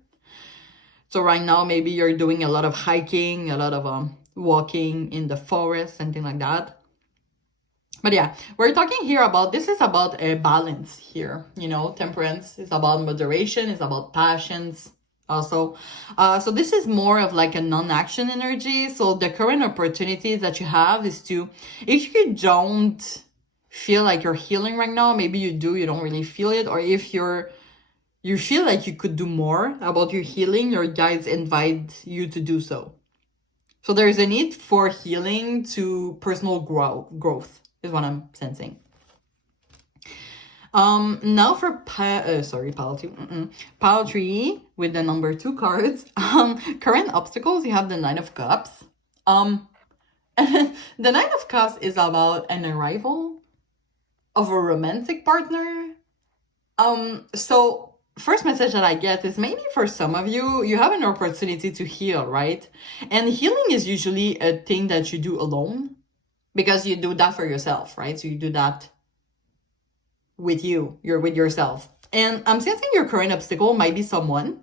So right now, maybe you're doing a lot of hiking, a lot of walking in the forest, something like that. But yeah, we're talking here about, this is about a balance here. You know, Temperance is about moderation, it's about passions also. So this is more of like a non-action energy. So the current opportunities that you have is to, if you don't feel like you're healing right now, maybe you do, you don't really feel it, or if you feel like you could do more about your healing, your guides invite you to do so. So there's a need for healing to personal growth is what I'm sensing. Now for pile 2, pile 3 with the number 2 cards. Current obstacles, you have the Nine of Cups. The Nine of Cups is about an arrival of a romantic partner. So first message that I get is maybe for some of you, you have an opportunity to heal, right? And healing is usually a thing that you do alone because you do that for yourself, right? So you do that with you're with yourself. And I'm sensing your current obstacle might be someone.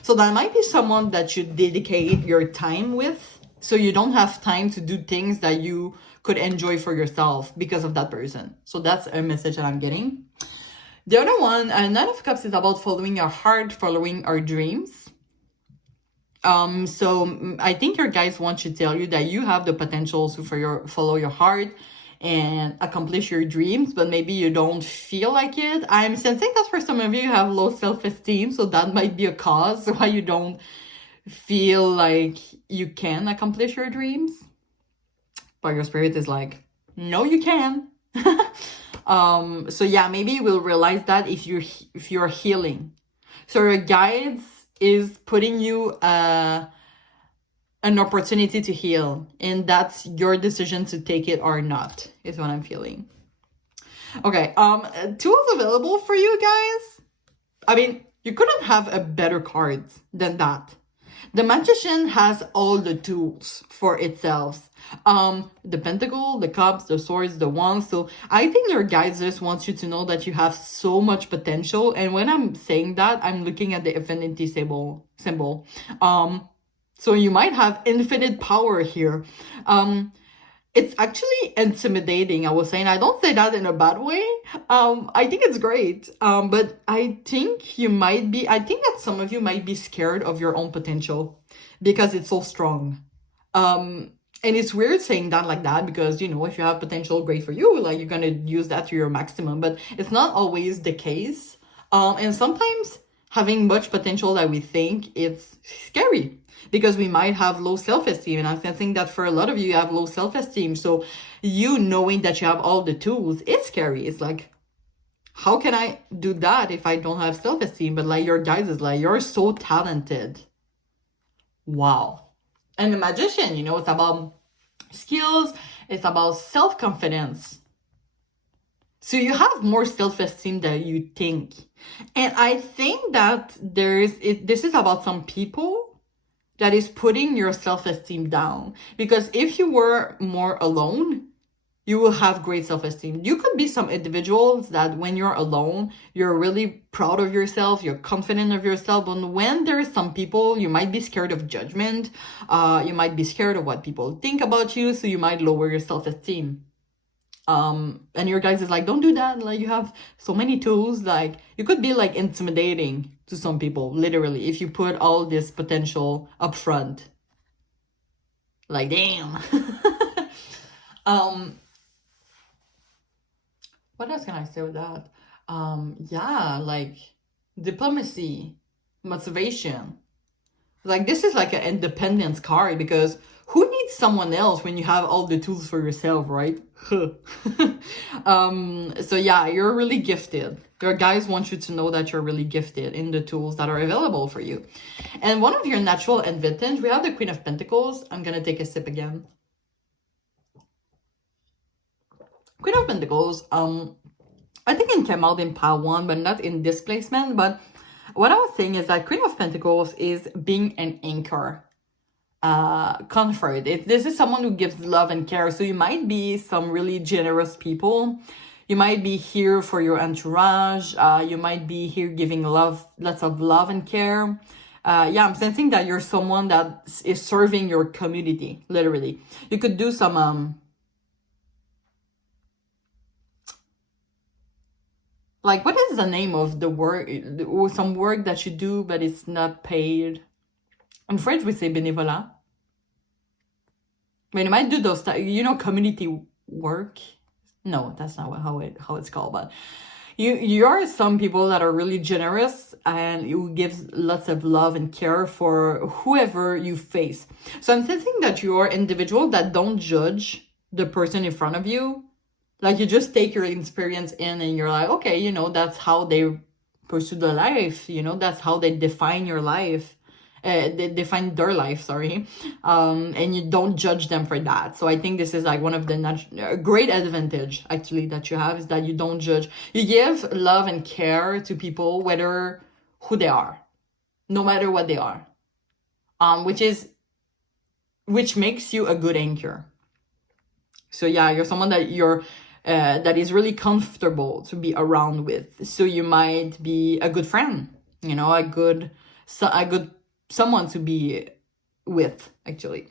So that might be someone that you dedicate your time with. So you don't have time to do things that you could enjoy for yourself because of that person. So that's a message that I'm getting. The other one, Nine of Cups, is about following your heart, following our dreams. So I think your guides want to tell you that you have the potential to follow your heart and accomplish your dreams, but maybe you don't feel like it. I'm sensing that for some of you have low self-esteem, so that might be a cause why you don't feel like you can accomplish your dreams. But your spirit is like, no, you can. So yeah, maybe you will realize that if you're healing. So your guides is putting you an opportunity to heal, and that's your decision to take it or not, is what I'm feeling. Okay, tools available for you guys. I mean, you couldn't have a better card than that. The magician has all the tools for itself. The pentacle, the cups, the swords, the wands. So I think your guides just want you to know that you have so much potential. And when I'm saying that, I'm looking at the infinity symbol. So you might have infinite power here. It's actually intimidating. I was saying, I don't say that in a bad way. I think it's great. But I think I think that some of you might be scared of your own potential because it's so strong. And it's weird saying that like that because, you know, if you have potential, great for you. Like, you're going to use that to your maximum, but it's not always the case. And sometimes having much potential that we think, it's scary because we might have low self-esteem. And I'm sensing that for a lot of you, you have low self-esteem. So you knowing that you have all the tools, it's scary. It's like, how can I do that if I don't have self-esteem? But like, your guys is like, you're so talented. Wow. And the magician, you know, it's about skills. It's about self-confidence. So you have more self-esteem than you think. And I think that this is about some people that is putting your self-esteem down. Because if you were more alone, you will have great self-esteem. You could be some individuals that when you're alone, you're really proud of yourself, you're confident of yourself. But when there's some people, you might be scared of judgment. You might be scared of what people think about you. So you might lower your self-esteem. And your guys is like, don't do that. Like, you have so many tools. Like, you could be like intimidating to some people, literally, if you put all this potential up front. Like, damn. What else can I say with that? Yeah, like diplomacy, motivation. Like, this is like an independence card because who needs someone else when you have all the tools for yourself, right? So yeah, you're really gifted. Your guys want you to know that you're really gifted in the tools that are available for you. And one of your natural advantage, we have the Queen of Pentacles. I'm gonna take a sip again. Queen of Pentacles, I think it came out in pile 1, but not in this placement. But what I was saying is that Queen of Pentacles is being an anchor, comfort. This is someone who gives love and care. So you might be some really generous people. You might be here for your entourage. You might be here giving love, lots of love and care. Yeah, I'm sensing that you're someone that is serving your community, literally. You could do some, like, what is the name of the work, or some work that you do, but it's not paid? In French, we say bénévolat. But you might do those, you know, community work. No, that's not how it's called. But you are some people that are really generous and you give lots of love and care for whoever you face. So I'm sensing that you are an individual that don't judge the person in front of you. Like, you just take your experience in and you're like, okay, you know, that's how they pursue their life. You know, that's how they define your life. They define their life, sorry. And you don't judge them for that. So I think this is like one of the great advantage, actually, that you have, is that you don't judge. You give love and care to people, whether who they are, no matter what they are. Which makes you a good anchor. So yeah, you're someone that is really comfortable to be around with. So you might be a good friend, you know, a good someone to be with, actually.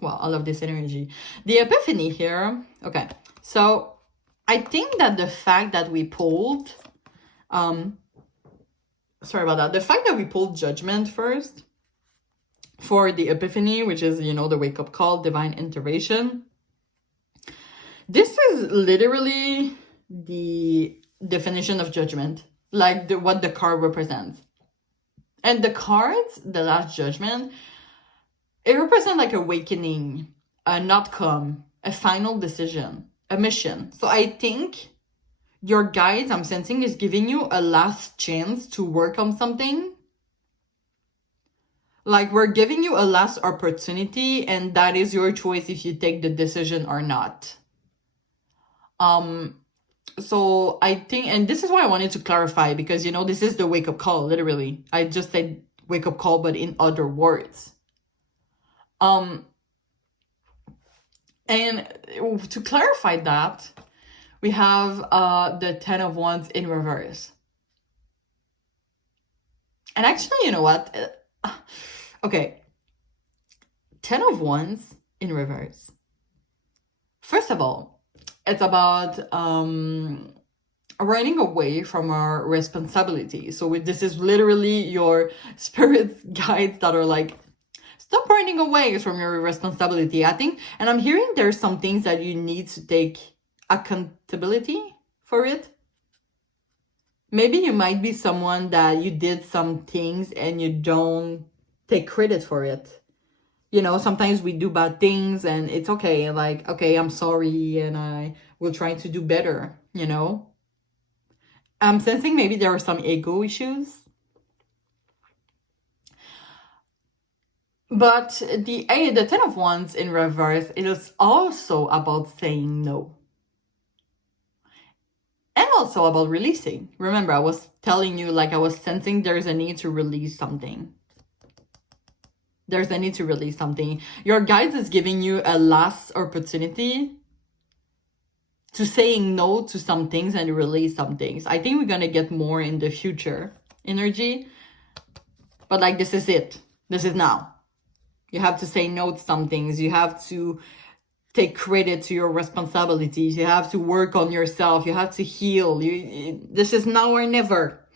Well, I love this energy. The epiphany here. Okay, so I think that the fact that we pulled, sorry about that. The fact that we pulled judgment first for the epiphany, which is, you know, the wake-up call, divine intervention. This is literally the definition of judgment, like what the card represents. And the cards, the last judgment, it represents like awakening, an outcome, a final decision, a mission. So I think your guides, I'm sensing, is giving you a last chance to work on something. Like, we're giving you a last opportunity, and that is your choice if you take the decision or not. So I think, and this is why I wanted to clarify, because, you know, this is the wake-up call, literally. I just said wake-up call, but in other words. And to clarify that, we have the 10 of Wands in reverse. And actually, you know what? Okay. 10 of Wands in reverse. First of all, it's about running away from our responsibility. So this is literally your spirit guides that are like, stop running away from your responsibility. I think, and I'm hearing there's some things that you need to take accountability for it. Maybe you might be someone that you did some things and you don't take credit for it. You know, sometimes we do bad things and it's okay. Like, okay, I'm sorry and I will try to do better, you know. I'm sensing maybe there are some ego issues. But the 10 of Wands in reverse, it is also about saying no. And also about releasing. Remember, I was telling you, like, I was sensing there's a need to release something. There's a need to release something. Your guides is giving you a last opportunity to saying no to some things and release some things. I think we're going to get more in the future energy. But like, this is it. This is now. You have to say no to some things. You have to take credit to your responsibilities. You have to work on yourself. You have to heal. This is now or never.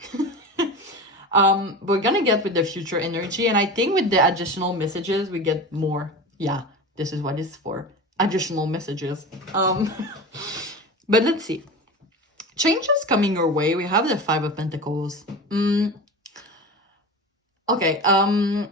We're gonna get with the future energy, and I think with the additional messages we get more. Yeah, this is what it's for. Additional messages. But let's see. Changes coming your way. We have the 5 of Pentacles. Okay, I'm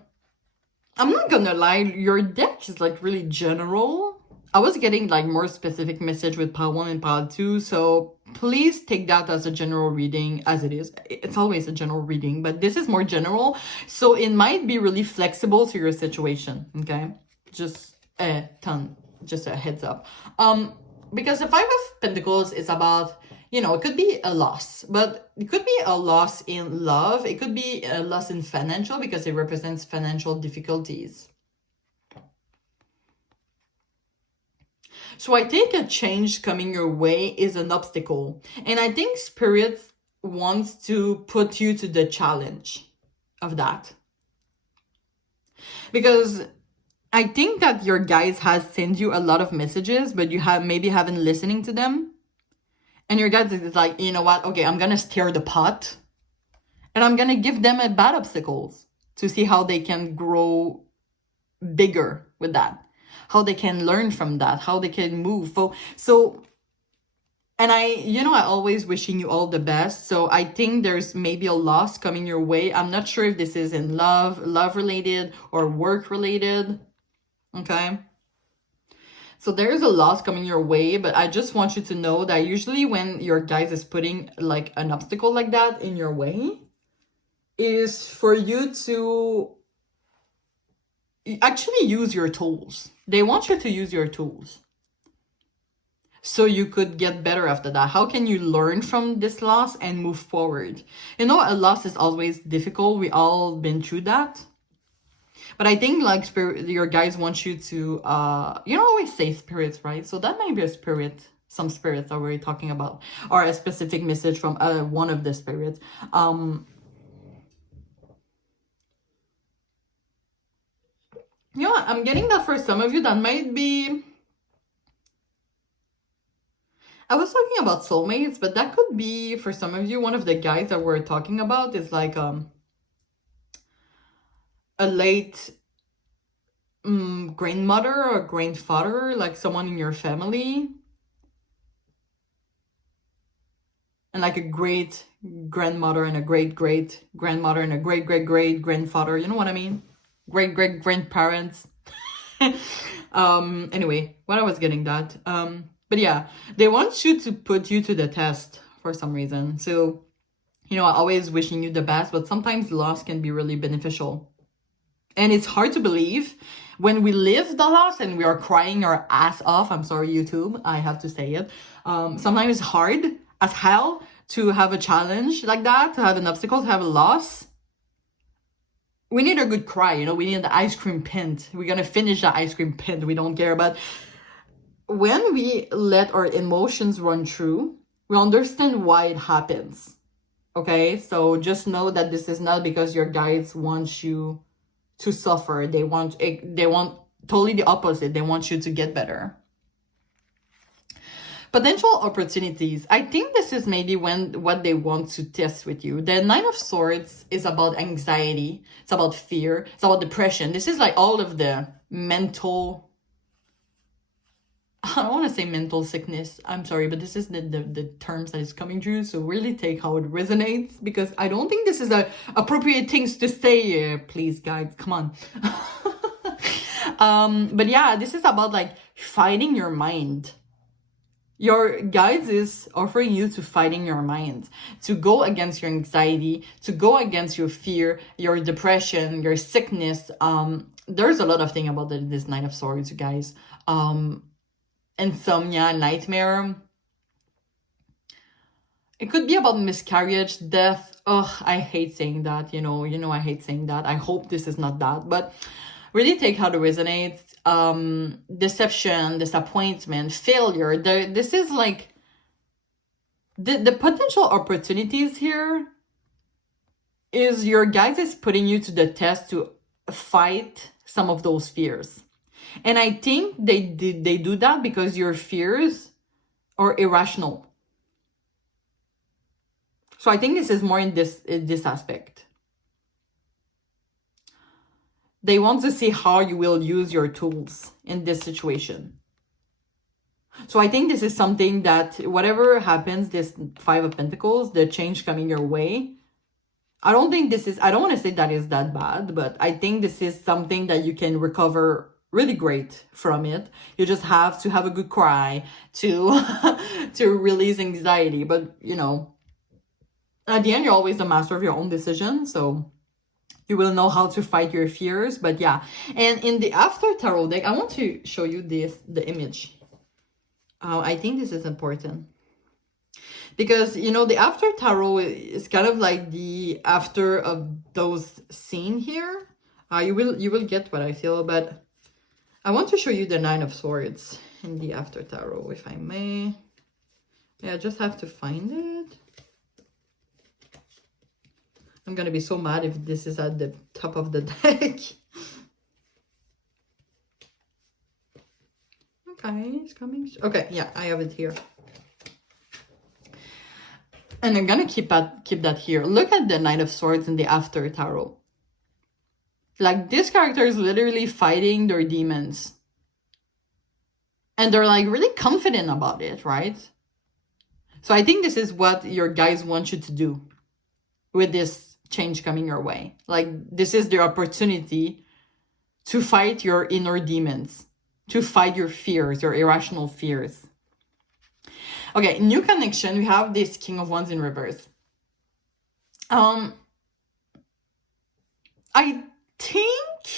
not gonna lie, your deck is like really general. I was getting like more specific message with pile 1 and pile 2, so please take that as a general reading, as it is. It's always a general reading, but this is more general, so it might be really flexible to your situation, okay? Just a heads up. Because the 5 of Pentacles is about, you know, it could be a loss, but it could be a loss in love. It could be a loss in financial because it represents financial difficulties. So I think a change coming your way is an obstacle. And I think Spirit wants to put you to the challenge of that. Because I think that your guides has sent you a lot of messages, but you maybe haven't listening to them. And your guides is like, you know what? Okay, I'm going to stir the pot. And I'm going to give them a bad obstacles to see how they can grow bigger with that. How they can learn from that. How they can move. So, and I always wishing you all the best. So I think there's maybe a loss coming your way. I'm not sure if this is in love related or work related. Okay. So there's a loss coming your way, but I just want you to know that usually when your guys is putting like an obstacle like that in your way, is for you to actually use your tools. They want you to use your tools so you could get better after that. How can you learn from this loss and move forward? You know, a loss is always difficult. We all been through that. But I think like your guys want you to, always say spirits, right? So that might be a spirit, some spirits that we're talking about, or a specific message from one of the spirits. I'm getting that for some of you that might be... I was talking about soulmates, but that could be for some of you, one of the guys that we're talking about is like a late grandmother or grandfather, like someone in your family. And like a great grandmother and a great grandmother and a great grandfather. You know what I mean? Great grandparents. Anyway, what I was getting that. But yeah, they want you to put you to the test for some reason. So, I always wishing you the best, but sometimes loss can be really beneficial. And it's hard to believe when we live the loss and we are crying our ass off. I'm sorry, YouTube, I have to say it. Sometimes it's hard as hell to have a challenge like that, to have an obstacle, to have a loss. we need a good cry, you know, we need the ice cream pint. We're gonna finish the ice cream pint, we don't care. But when we let our emotions run through, we understand why it happens. Okay, so just know that this is not because your guides want you to suffer. They want totally the opposite. They want you to get better. Potential opportunities. I think this is maybe what they want to test with you. The Nine of Swords is about anxiety. It's about fear. It's about depression. This is like all of the mental, I don't want to say mental sickness. I'm sorry, but this is the terms that is coming through. So really take how it resonates, because I don't think this is a appropriate things to say. Please, guys, come on. But yeah, this is about like fighting your mind. Your guides is offering you to fighting your mind, to go against your anxiety, to go against your fear, your depression, your sickness. There's a lot of things about this Nine of Swords, you guys. Insomnia, nightmare. It could be about miscarriage, death. Oh, I hate saying that, you know, I hate saying that. I hope this is not that, but really take how it resonates. Deception, disappointment, failure. This is like the potential opportunities here is your guides is putting you to the test to fight some of those fears. And I think they do that because your fears are irrational. So I think this is more in this aspect. They want to see how you will use your tools in this situation. So I think this is something that whatever happens, this Five of Pentacles, the change coming your way, I don't want to say that is that bad, but I think this is something that you can recover really great from it. You just have to have a good cry to to release anxiety. But you know, at the end, you're always the master of your own decision, so you will know how to fight your fears. But yeah, and in the After Tarot deck, I want to show you the image. I think this is important because, you know, the After Tarot is kind of like the after of those seen here. You will get what I feel, but I want to show you the Nine of Swords in the After Tarot, if I may. Yeah, I just have to find it. I'm gonna be so mad if this is at the top of the deck. Okay, it's coming. Okay, yeah, I have it here. And I'm gonna keep that here. Look at the Knight of Swords in the After Tarot. Like, this character is literally fighting their demons. And they're like really confident about it, right? So I think this is what your guides want you to do with this change coming your way. Like, this is the opportunity to fight your inner demons, to fight your fears, your irrational fears. Okay, new connection. We have this King of Wands in reverse. I think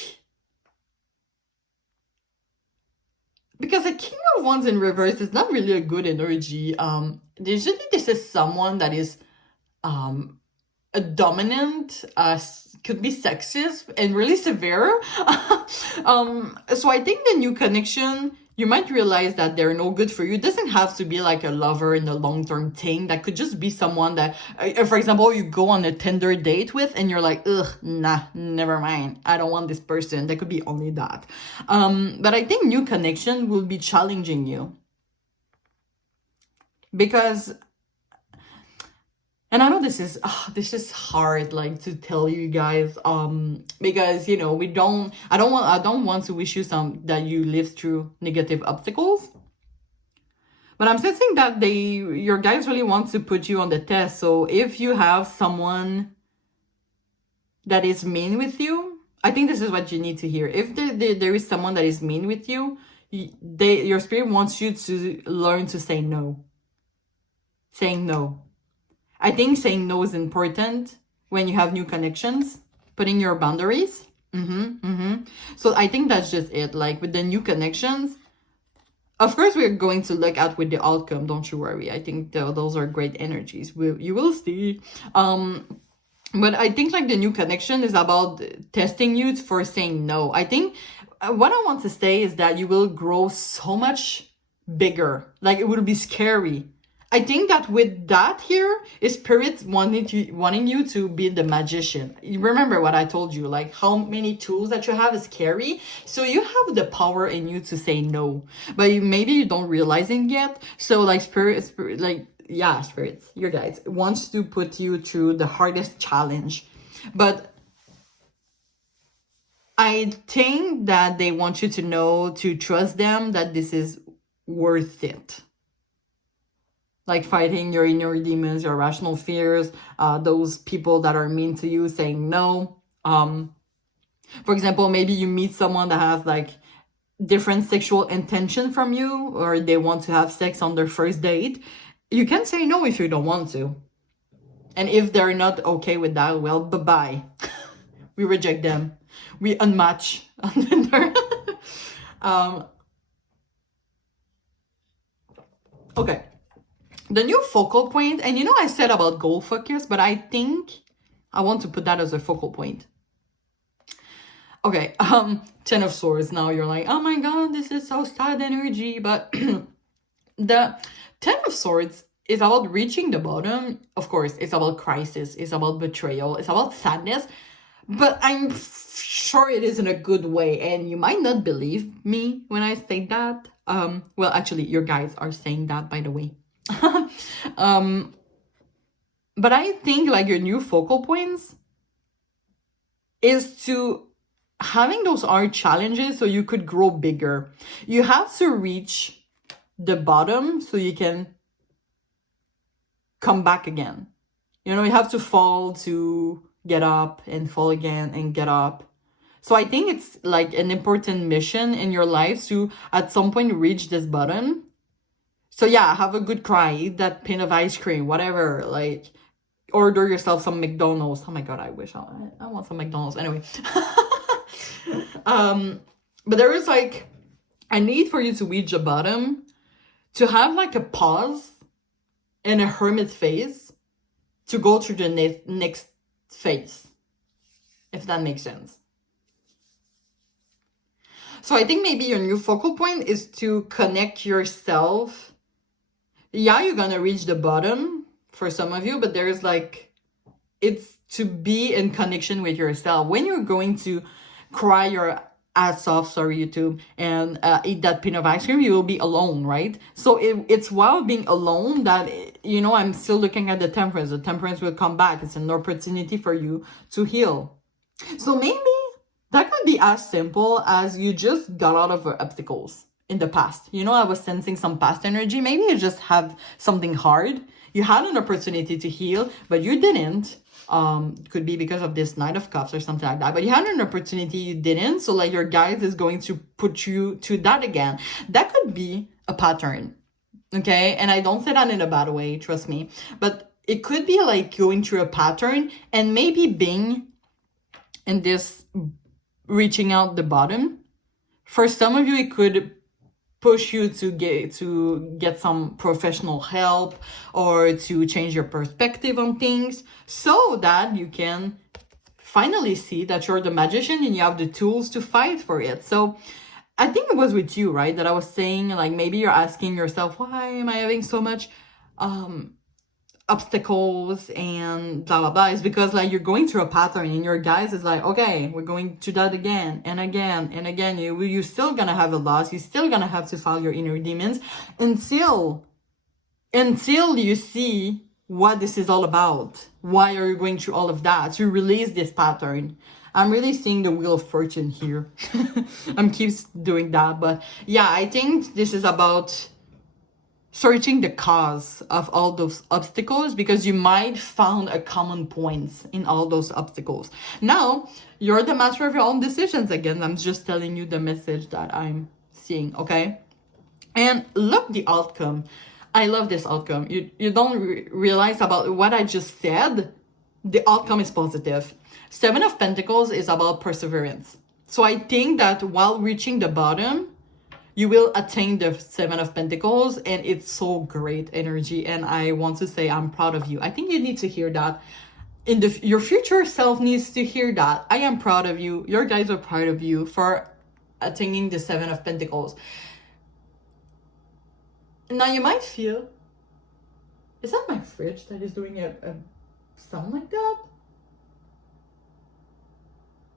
because a King of Wands in reverse is not really a good energy. Usually this is someone that is a dominant, could be sexist and really severe. So I think the new connection, you might realize that they're no good for you. It doesn't have to be like a lover in the long-term thing. That could just be someone that, for example, you go on a Tinder date with and you're like, ugh, nah, never mind. I don't want this person. That could be only that. But I think new connection will be challenging you. Because, and I know this is hard, like, to tell you guys, because, you know, I don't want to wish you that you live through negative obstacles, but I'm sensing that your guys really want to put you on the test. So if you have someone that is mean with you, I think this is what you need to hear. If there is someone that is mean with you, your spirit wants you to learn to say no. Saying no. I think saying no is important when you have new connections, putting your boundaries. So I think that's just it. Like, with the new connections, of course, we're going to look at with the outcome. Don't you worry. I think those are great energies. You will see. But I think like the new connection is about testing you for saying no. I think what I want to say is that you will grow so much bigger. Like it will be scary. I think that with that here is spirit wanting you to be the magician. You remember what I told you, like how many tools that you have is scary. So you have the power in you to say no, but maybe you don't realize it yet. So like spirit like yeah, spirits, your guides wants to put you through the hardest challenge, but I think that they want you to know to trust them, that this is worth it. Like fighting your inner demons, your irrational fears, those people that are mean to you, saying no. For example, maybe you meet someone that has like different sexual intention from you, or they want to have sex on their first date. You can say no if you don't want to. And if they're not okay with that, well, bye-bye. We reject them. We unmatch on Tinder. Okay. The new focal point, and I said about goal focus, but I think I want to put that as a focal point. Okay, 10 of Swords. Now you're like, oh my god, this is so sad energy. But the 10 of Swords is about reaching the bottom. Of course, it's about crisis. It's about betrayal. It's about sadness. But I'm sure it is in a good way. And you might not believe me when I say that. Well, actually, your guides are saying that, by the way. But I think like your new focal points is to having those hard challenges so you could grow bigger. You have to reach the bottom so you can come back again. You have to fall to get up, and fall again and get up. So I think it's like an important mission in your life to at some point reach this bottom. So yeah, have a good cry, eat that pint of ice cream, whatever, like order yourself some McDonald's. Oh my god, I wish I want some McDonald's. Anyway. But there is like a need for you to reach the bottom, to have like a pause and a hermit phase to go through the next phase, if that makes sense. So I think maybe your new focal point is to connect yourself. Yeah, you're gonna reach the bottom for some of you, but there's like, it's to be in connection with yourself. When you're going to cry your ass off, sorry YouTube, and eat that pint of ice cream, you will be alone, right? So it's while being alone that, I'm still looking at the temperance. The temperance will come back. It's an opportunity for you to heal. So maybe that could be as simple as you just got out of obstacles in the past. I was sensing some past energy. Maybe you just have something hard. You had an opportunity to heal, but you didn't. Could be because of this Knight of Cups or something like that. But you had an opportunity, you didn't. So like your guide is going to put you to that again. That could be a pattern. Okay? And I don't say that in a bad way, trust me. But it could be like going through a pattern and maybe being in this reaching out the bottom. For some of you, it could push you to get some professional help or to change your perspective on things so that you can finally see that you're the magician and you have the tools to fight for it. So I think it was with you, right, that I was saying like maybe you're asking yourself, why am I having so much obstacles and blah blah blah. Is because like you're going through a pattern and your guys is like, okay, we're going to that again and again and again. You're still gonna have a loss. You're still gonna have to fight your inner demons until you see what this is all about. Why are you going through all of that? To release this pattern. I'm really seeing the Wheel of Fortune here. I'm keeps doing that, but yeah, I think this is about searching the cause of all those obstacles, because you might find a common points in all those obstacles. Now, you're the master of your own decisions again. I'm just telling you the message that I'm seeing, okay? And look the outcome. I love this outcome. You don't realize about what I just said. The outcome is positive. 7 of Pentacles is about perseverance. So I think that while reaching the bottom, you will attain the 7 of Pentacles, and it's so great energy. And I want to say I'm proud of you. I think you need to hear that. your future self needs to hear that. I am proud of you. Your guys are proud of you for attaining the Seven of Pentacles. Now you might feel, is that my fridge that is doing a sound like that?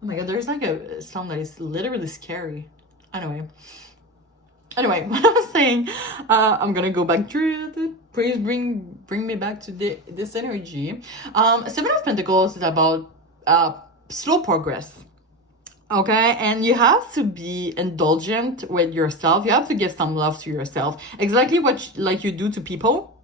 Oh my god, there's like a sound that is literally scary. Anyway, what I was saying, I'm gonna go back through it. Please bring me back to this energy. Seven of Pentacles is about slow progress. Okay, and you have to be indulgent with yourself. You have to give some love to yourself. Exactly what like you do to people.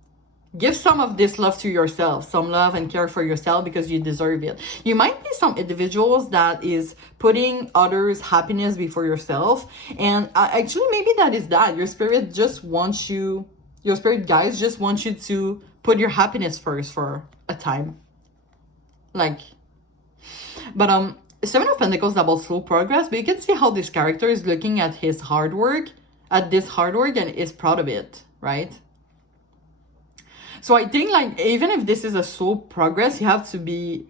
Give some of this love to yourself, some love and care for yourself, because you deserve it. You might be some individuals that is putting others' happiness before yourself. And actually, maybe that is that. Your spirit just wants you, your spirit guides just want you to put your happiness first for a time. Like, but Seven of Pentacles is about slow progress, but you can see how this character is looking at his hard work, and is proud of it, right? So I think, like, even if this is a slow progress, you have to be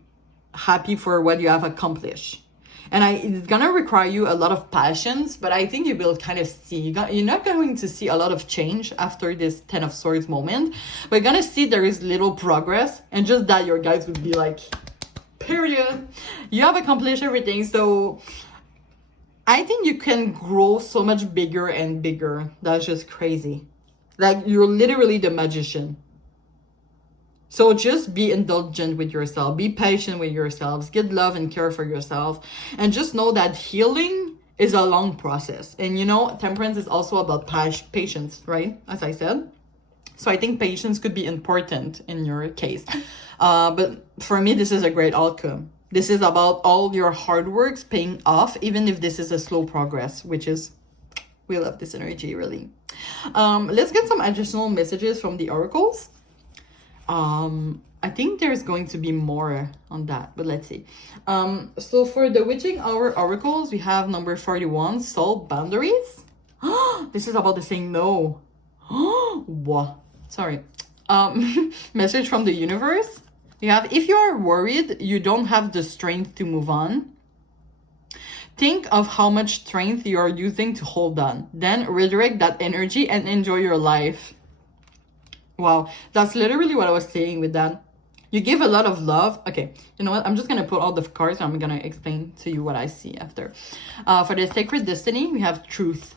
happy for what you have accomplished. And it's gonna require you a lot of patience, but I think you will kind of see, you're not going to see a lot of change after this Ten of Swords moment, but you're gonna see there is little progress, and just that your guys would be like, period, you have accomplished everything. So I think you can grow so much bigger and bigger. That's just crazy. Like, you're literally the magician. So just be indulgent with yourself, be patient with yourselves, get love and care for yourself, and just know that healing is a long process. And you know, temperance is also about patience, right? As I said. So I think patience could be important in your case. But for me, this is a great outcome. This is about all your hard works paying off, even if this is a slow progress, which is, we love this energy, really. Let's get some additional messages from the oracles. I think there's going to be more on that, but let's see. So for the witching hour oracles, we have number 41, soul boundaries. This is about the saying no. What? Sorry. Message from the universe. We have, if you are worried, you don't have the strength to move on. Think of how much strength you are using to hold on. Then redirect that energy and enjoy your life. Wow, that's literally what I was saying with that. You give a lot of love. Okay, you know what? I'm just going to put all the cards and I'm going to explain to you what I see after. For the sacred destiny, we have truth.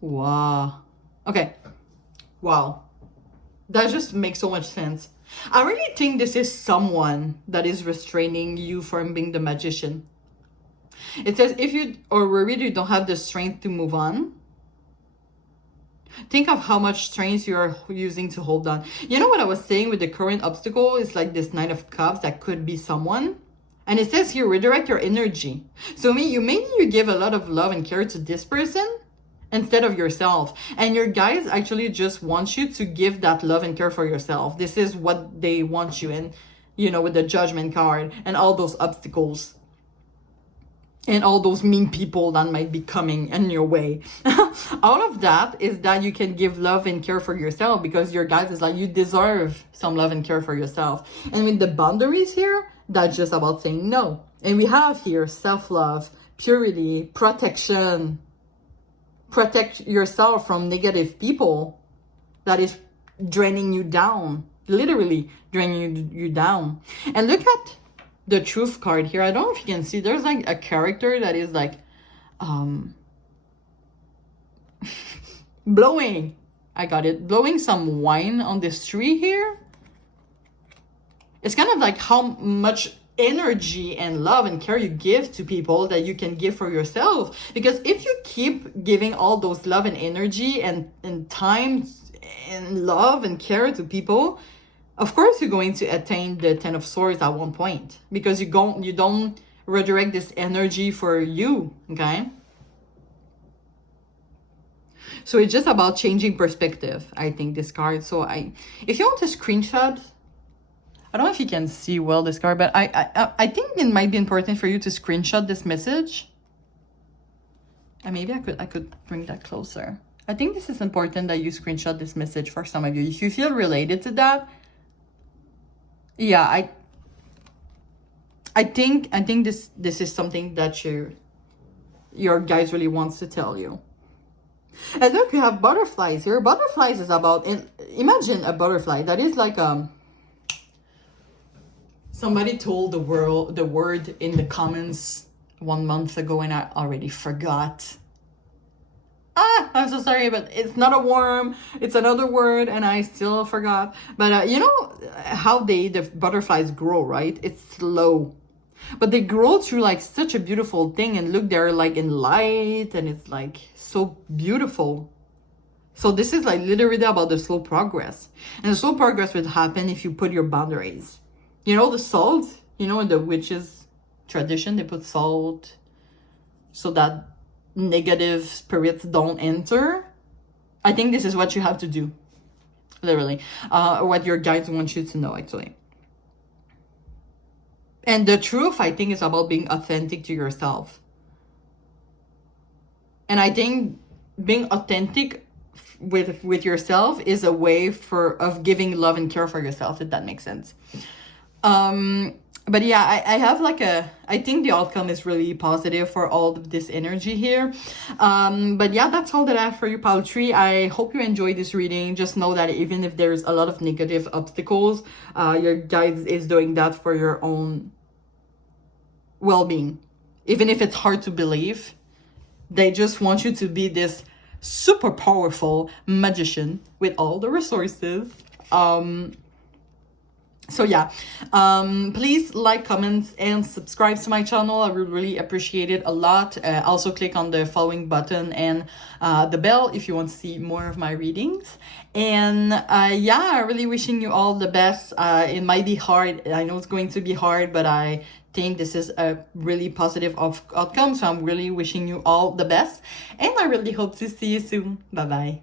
Wow. Okay. Wow. That just makes so much sense. I really think this is someone that is restraining you from being the magician. It says, if you are worried you don't have the strength to move on, think of how much strength you are using to hold on. You know what I was saying with the current obstacle? It's like this Knight of Cups that could be someone. And it says here, redirect your energy. So maybe you give a lot of love and care to this person instead of yourself. And your guys actually just want you to give that love and care for yourself. This is what they want you. And, you know, with the Judgment card and all those obstacles. And all those mean people that might be coming in your way. All of that is that you can give love and care for yourself, because your guys is like, you deserve some love and care for yourself. And with the boundaries here, that's just about saying no. And we have here self-love, purity, protection. Protect yourself from negative people that is draining you down. Literally draining you down. And look at the truth card here. I don't know if you can see, there's like a character that is like blowing, I got it, blowing some wine on this tree here. It's kind of like how much energy and love and care you give to people that you can give for yourself. Because if you keep giving all those love and energy and time and love and care to people, of course you're going to attain the Ten of Swords at one point, because you don't redirect this energy for you, okay? So it's just about changing perspective, I think, this card. So if you want to screenshot, I don't know if you can see well this card, but I think it might be important for you to screenshot this message. And maybe I could bring that closer. I think this is important that you screenshot this message for some of you. If you feel related to that, yeah, I think this is something that your guys really wants to tell you. And look, you have butterflies here. Butterflies is about, and imagine a butterfly that is like somebody told the word in the comments 1 month ago and I already forgot. I'm so sorry, but it's not a worm, it's another word and I still forgot. But you know how the butterflies grow, right? It's slow, but they grow through like such a beautiful thing, and look, they're like in light and it's like so beautiful. So this is like literally about the slow progress, and the slow progress would happen if you put your boundaries. You know, the salt, you know, in the witches tradition, they put salt so that negative spirits don't enter. I think this is what you have to do, literally, what your guides want you to know, actually. And the truth, I think, is about being authentic to yourself. And I think being authentic with yourself is a way of giving love and care for yourself, if that makes sense. But yeah, I have like I think the outcome is really positive for all of this energy here. But yeah, that's all that I have for you, Pile Tree. I hope you enjoyed this reading. Just know that even if there's a lot of negative obstacles, your guides is doing that for your own well-being. Even if it's hard to believe, they just want you to be this super powerful magician with all the resources. So yeah, please like, comment, and subscribe to my channel. I would really appreciate it a lot. Also click on the following button and the bell if you want to see more of my readings. And yeah, really wishing you all the best. It might be hard. I know it's going to be hard, but I think this is a really positive outcome. So I'm really wishing you all the best. And I really hope to see you soon. Bye-bye.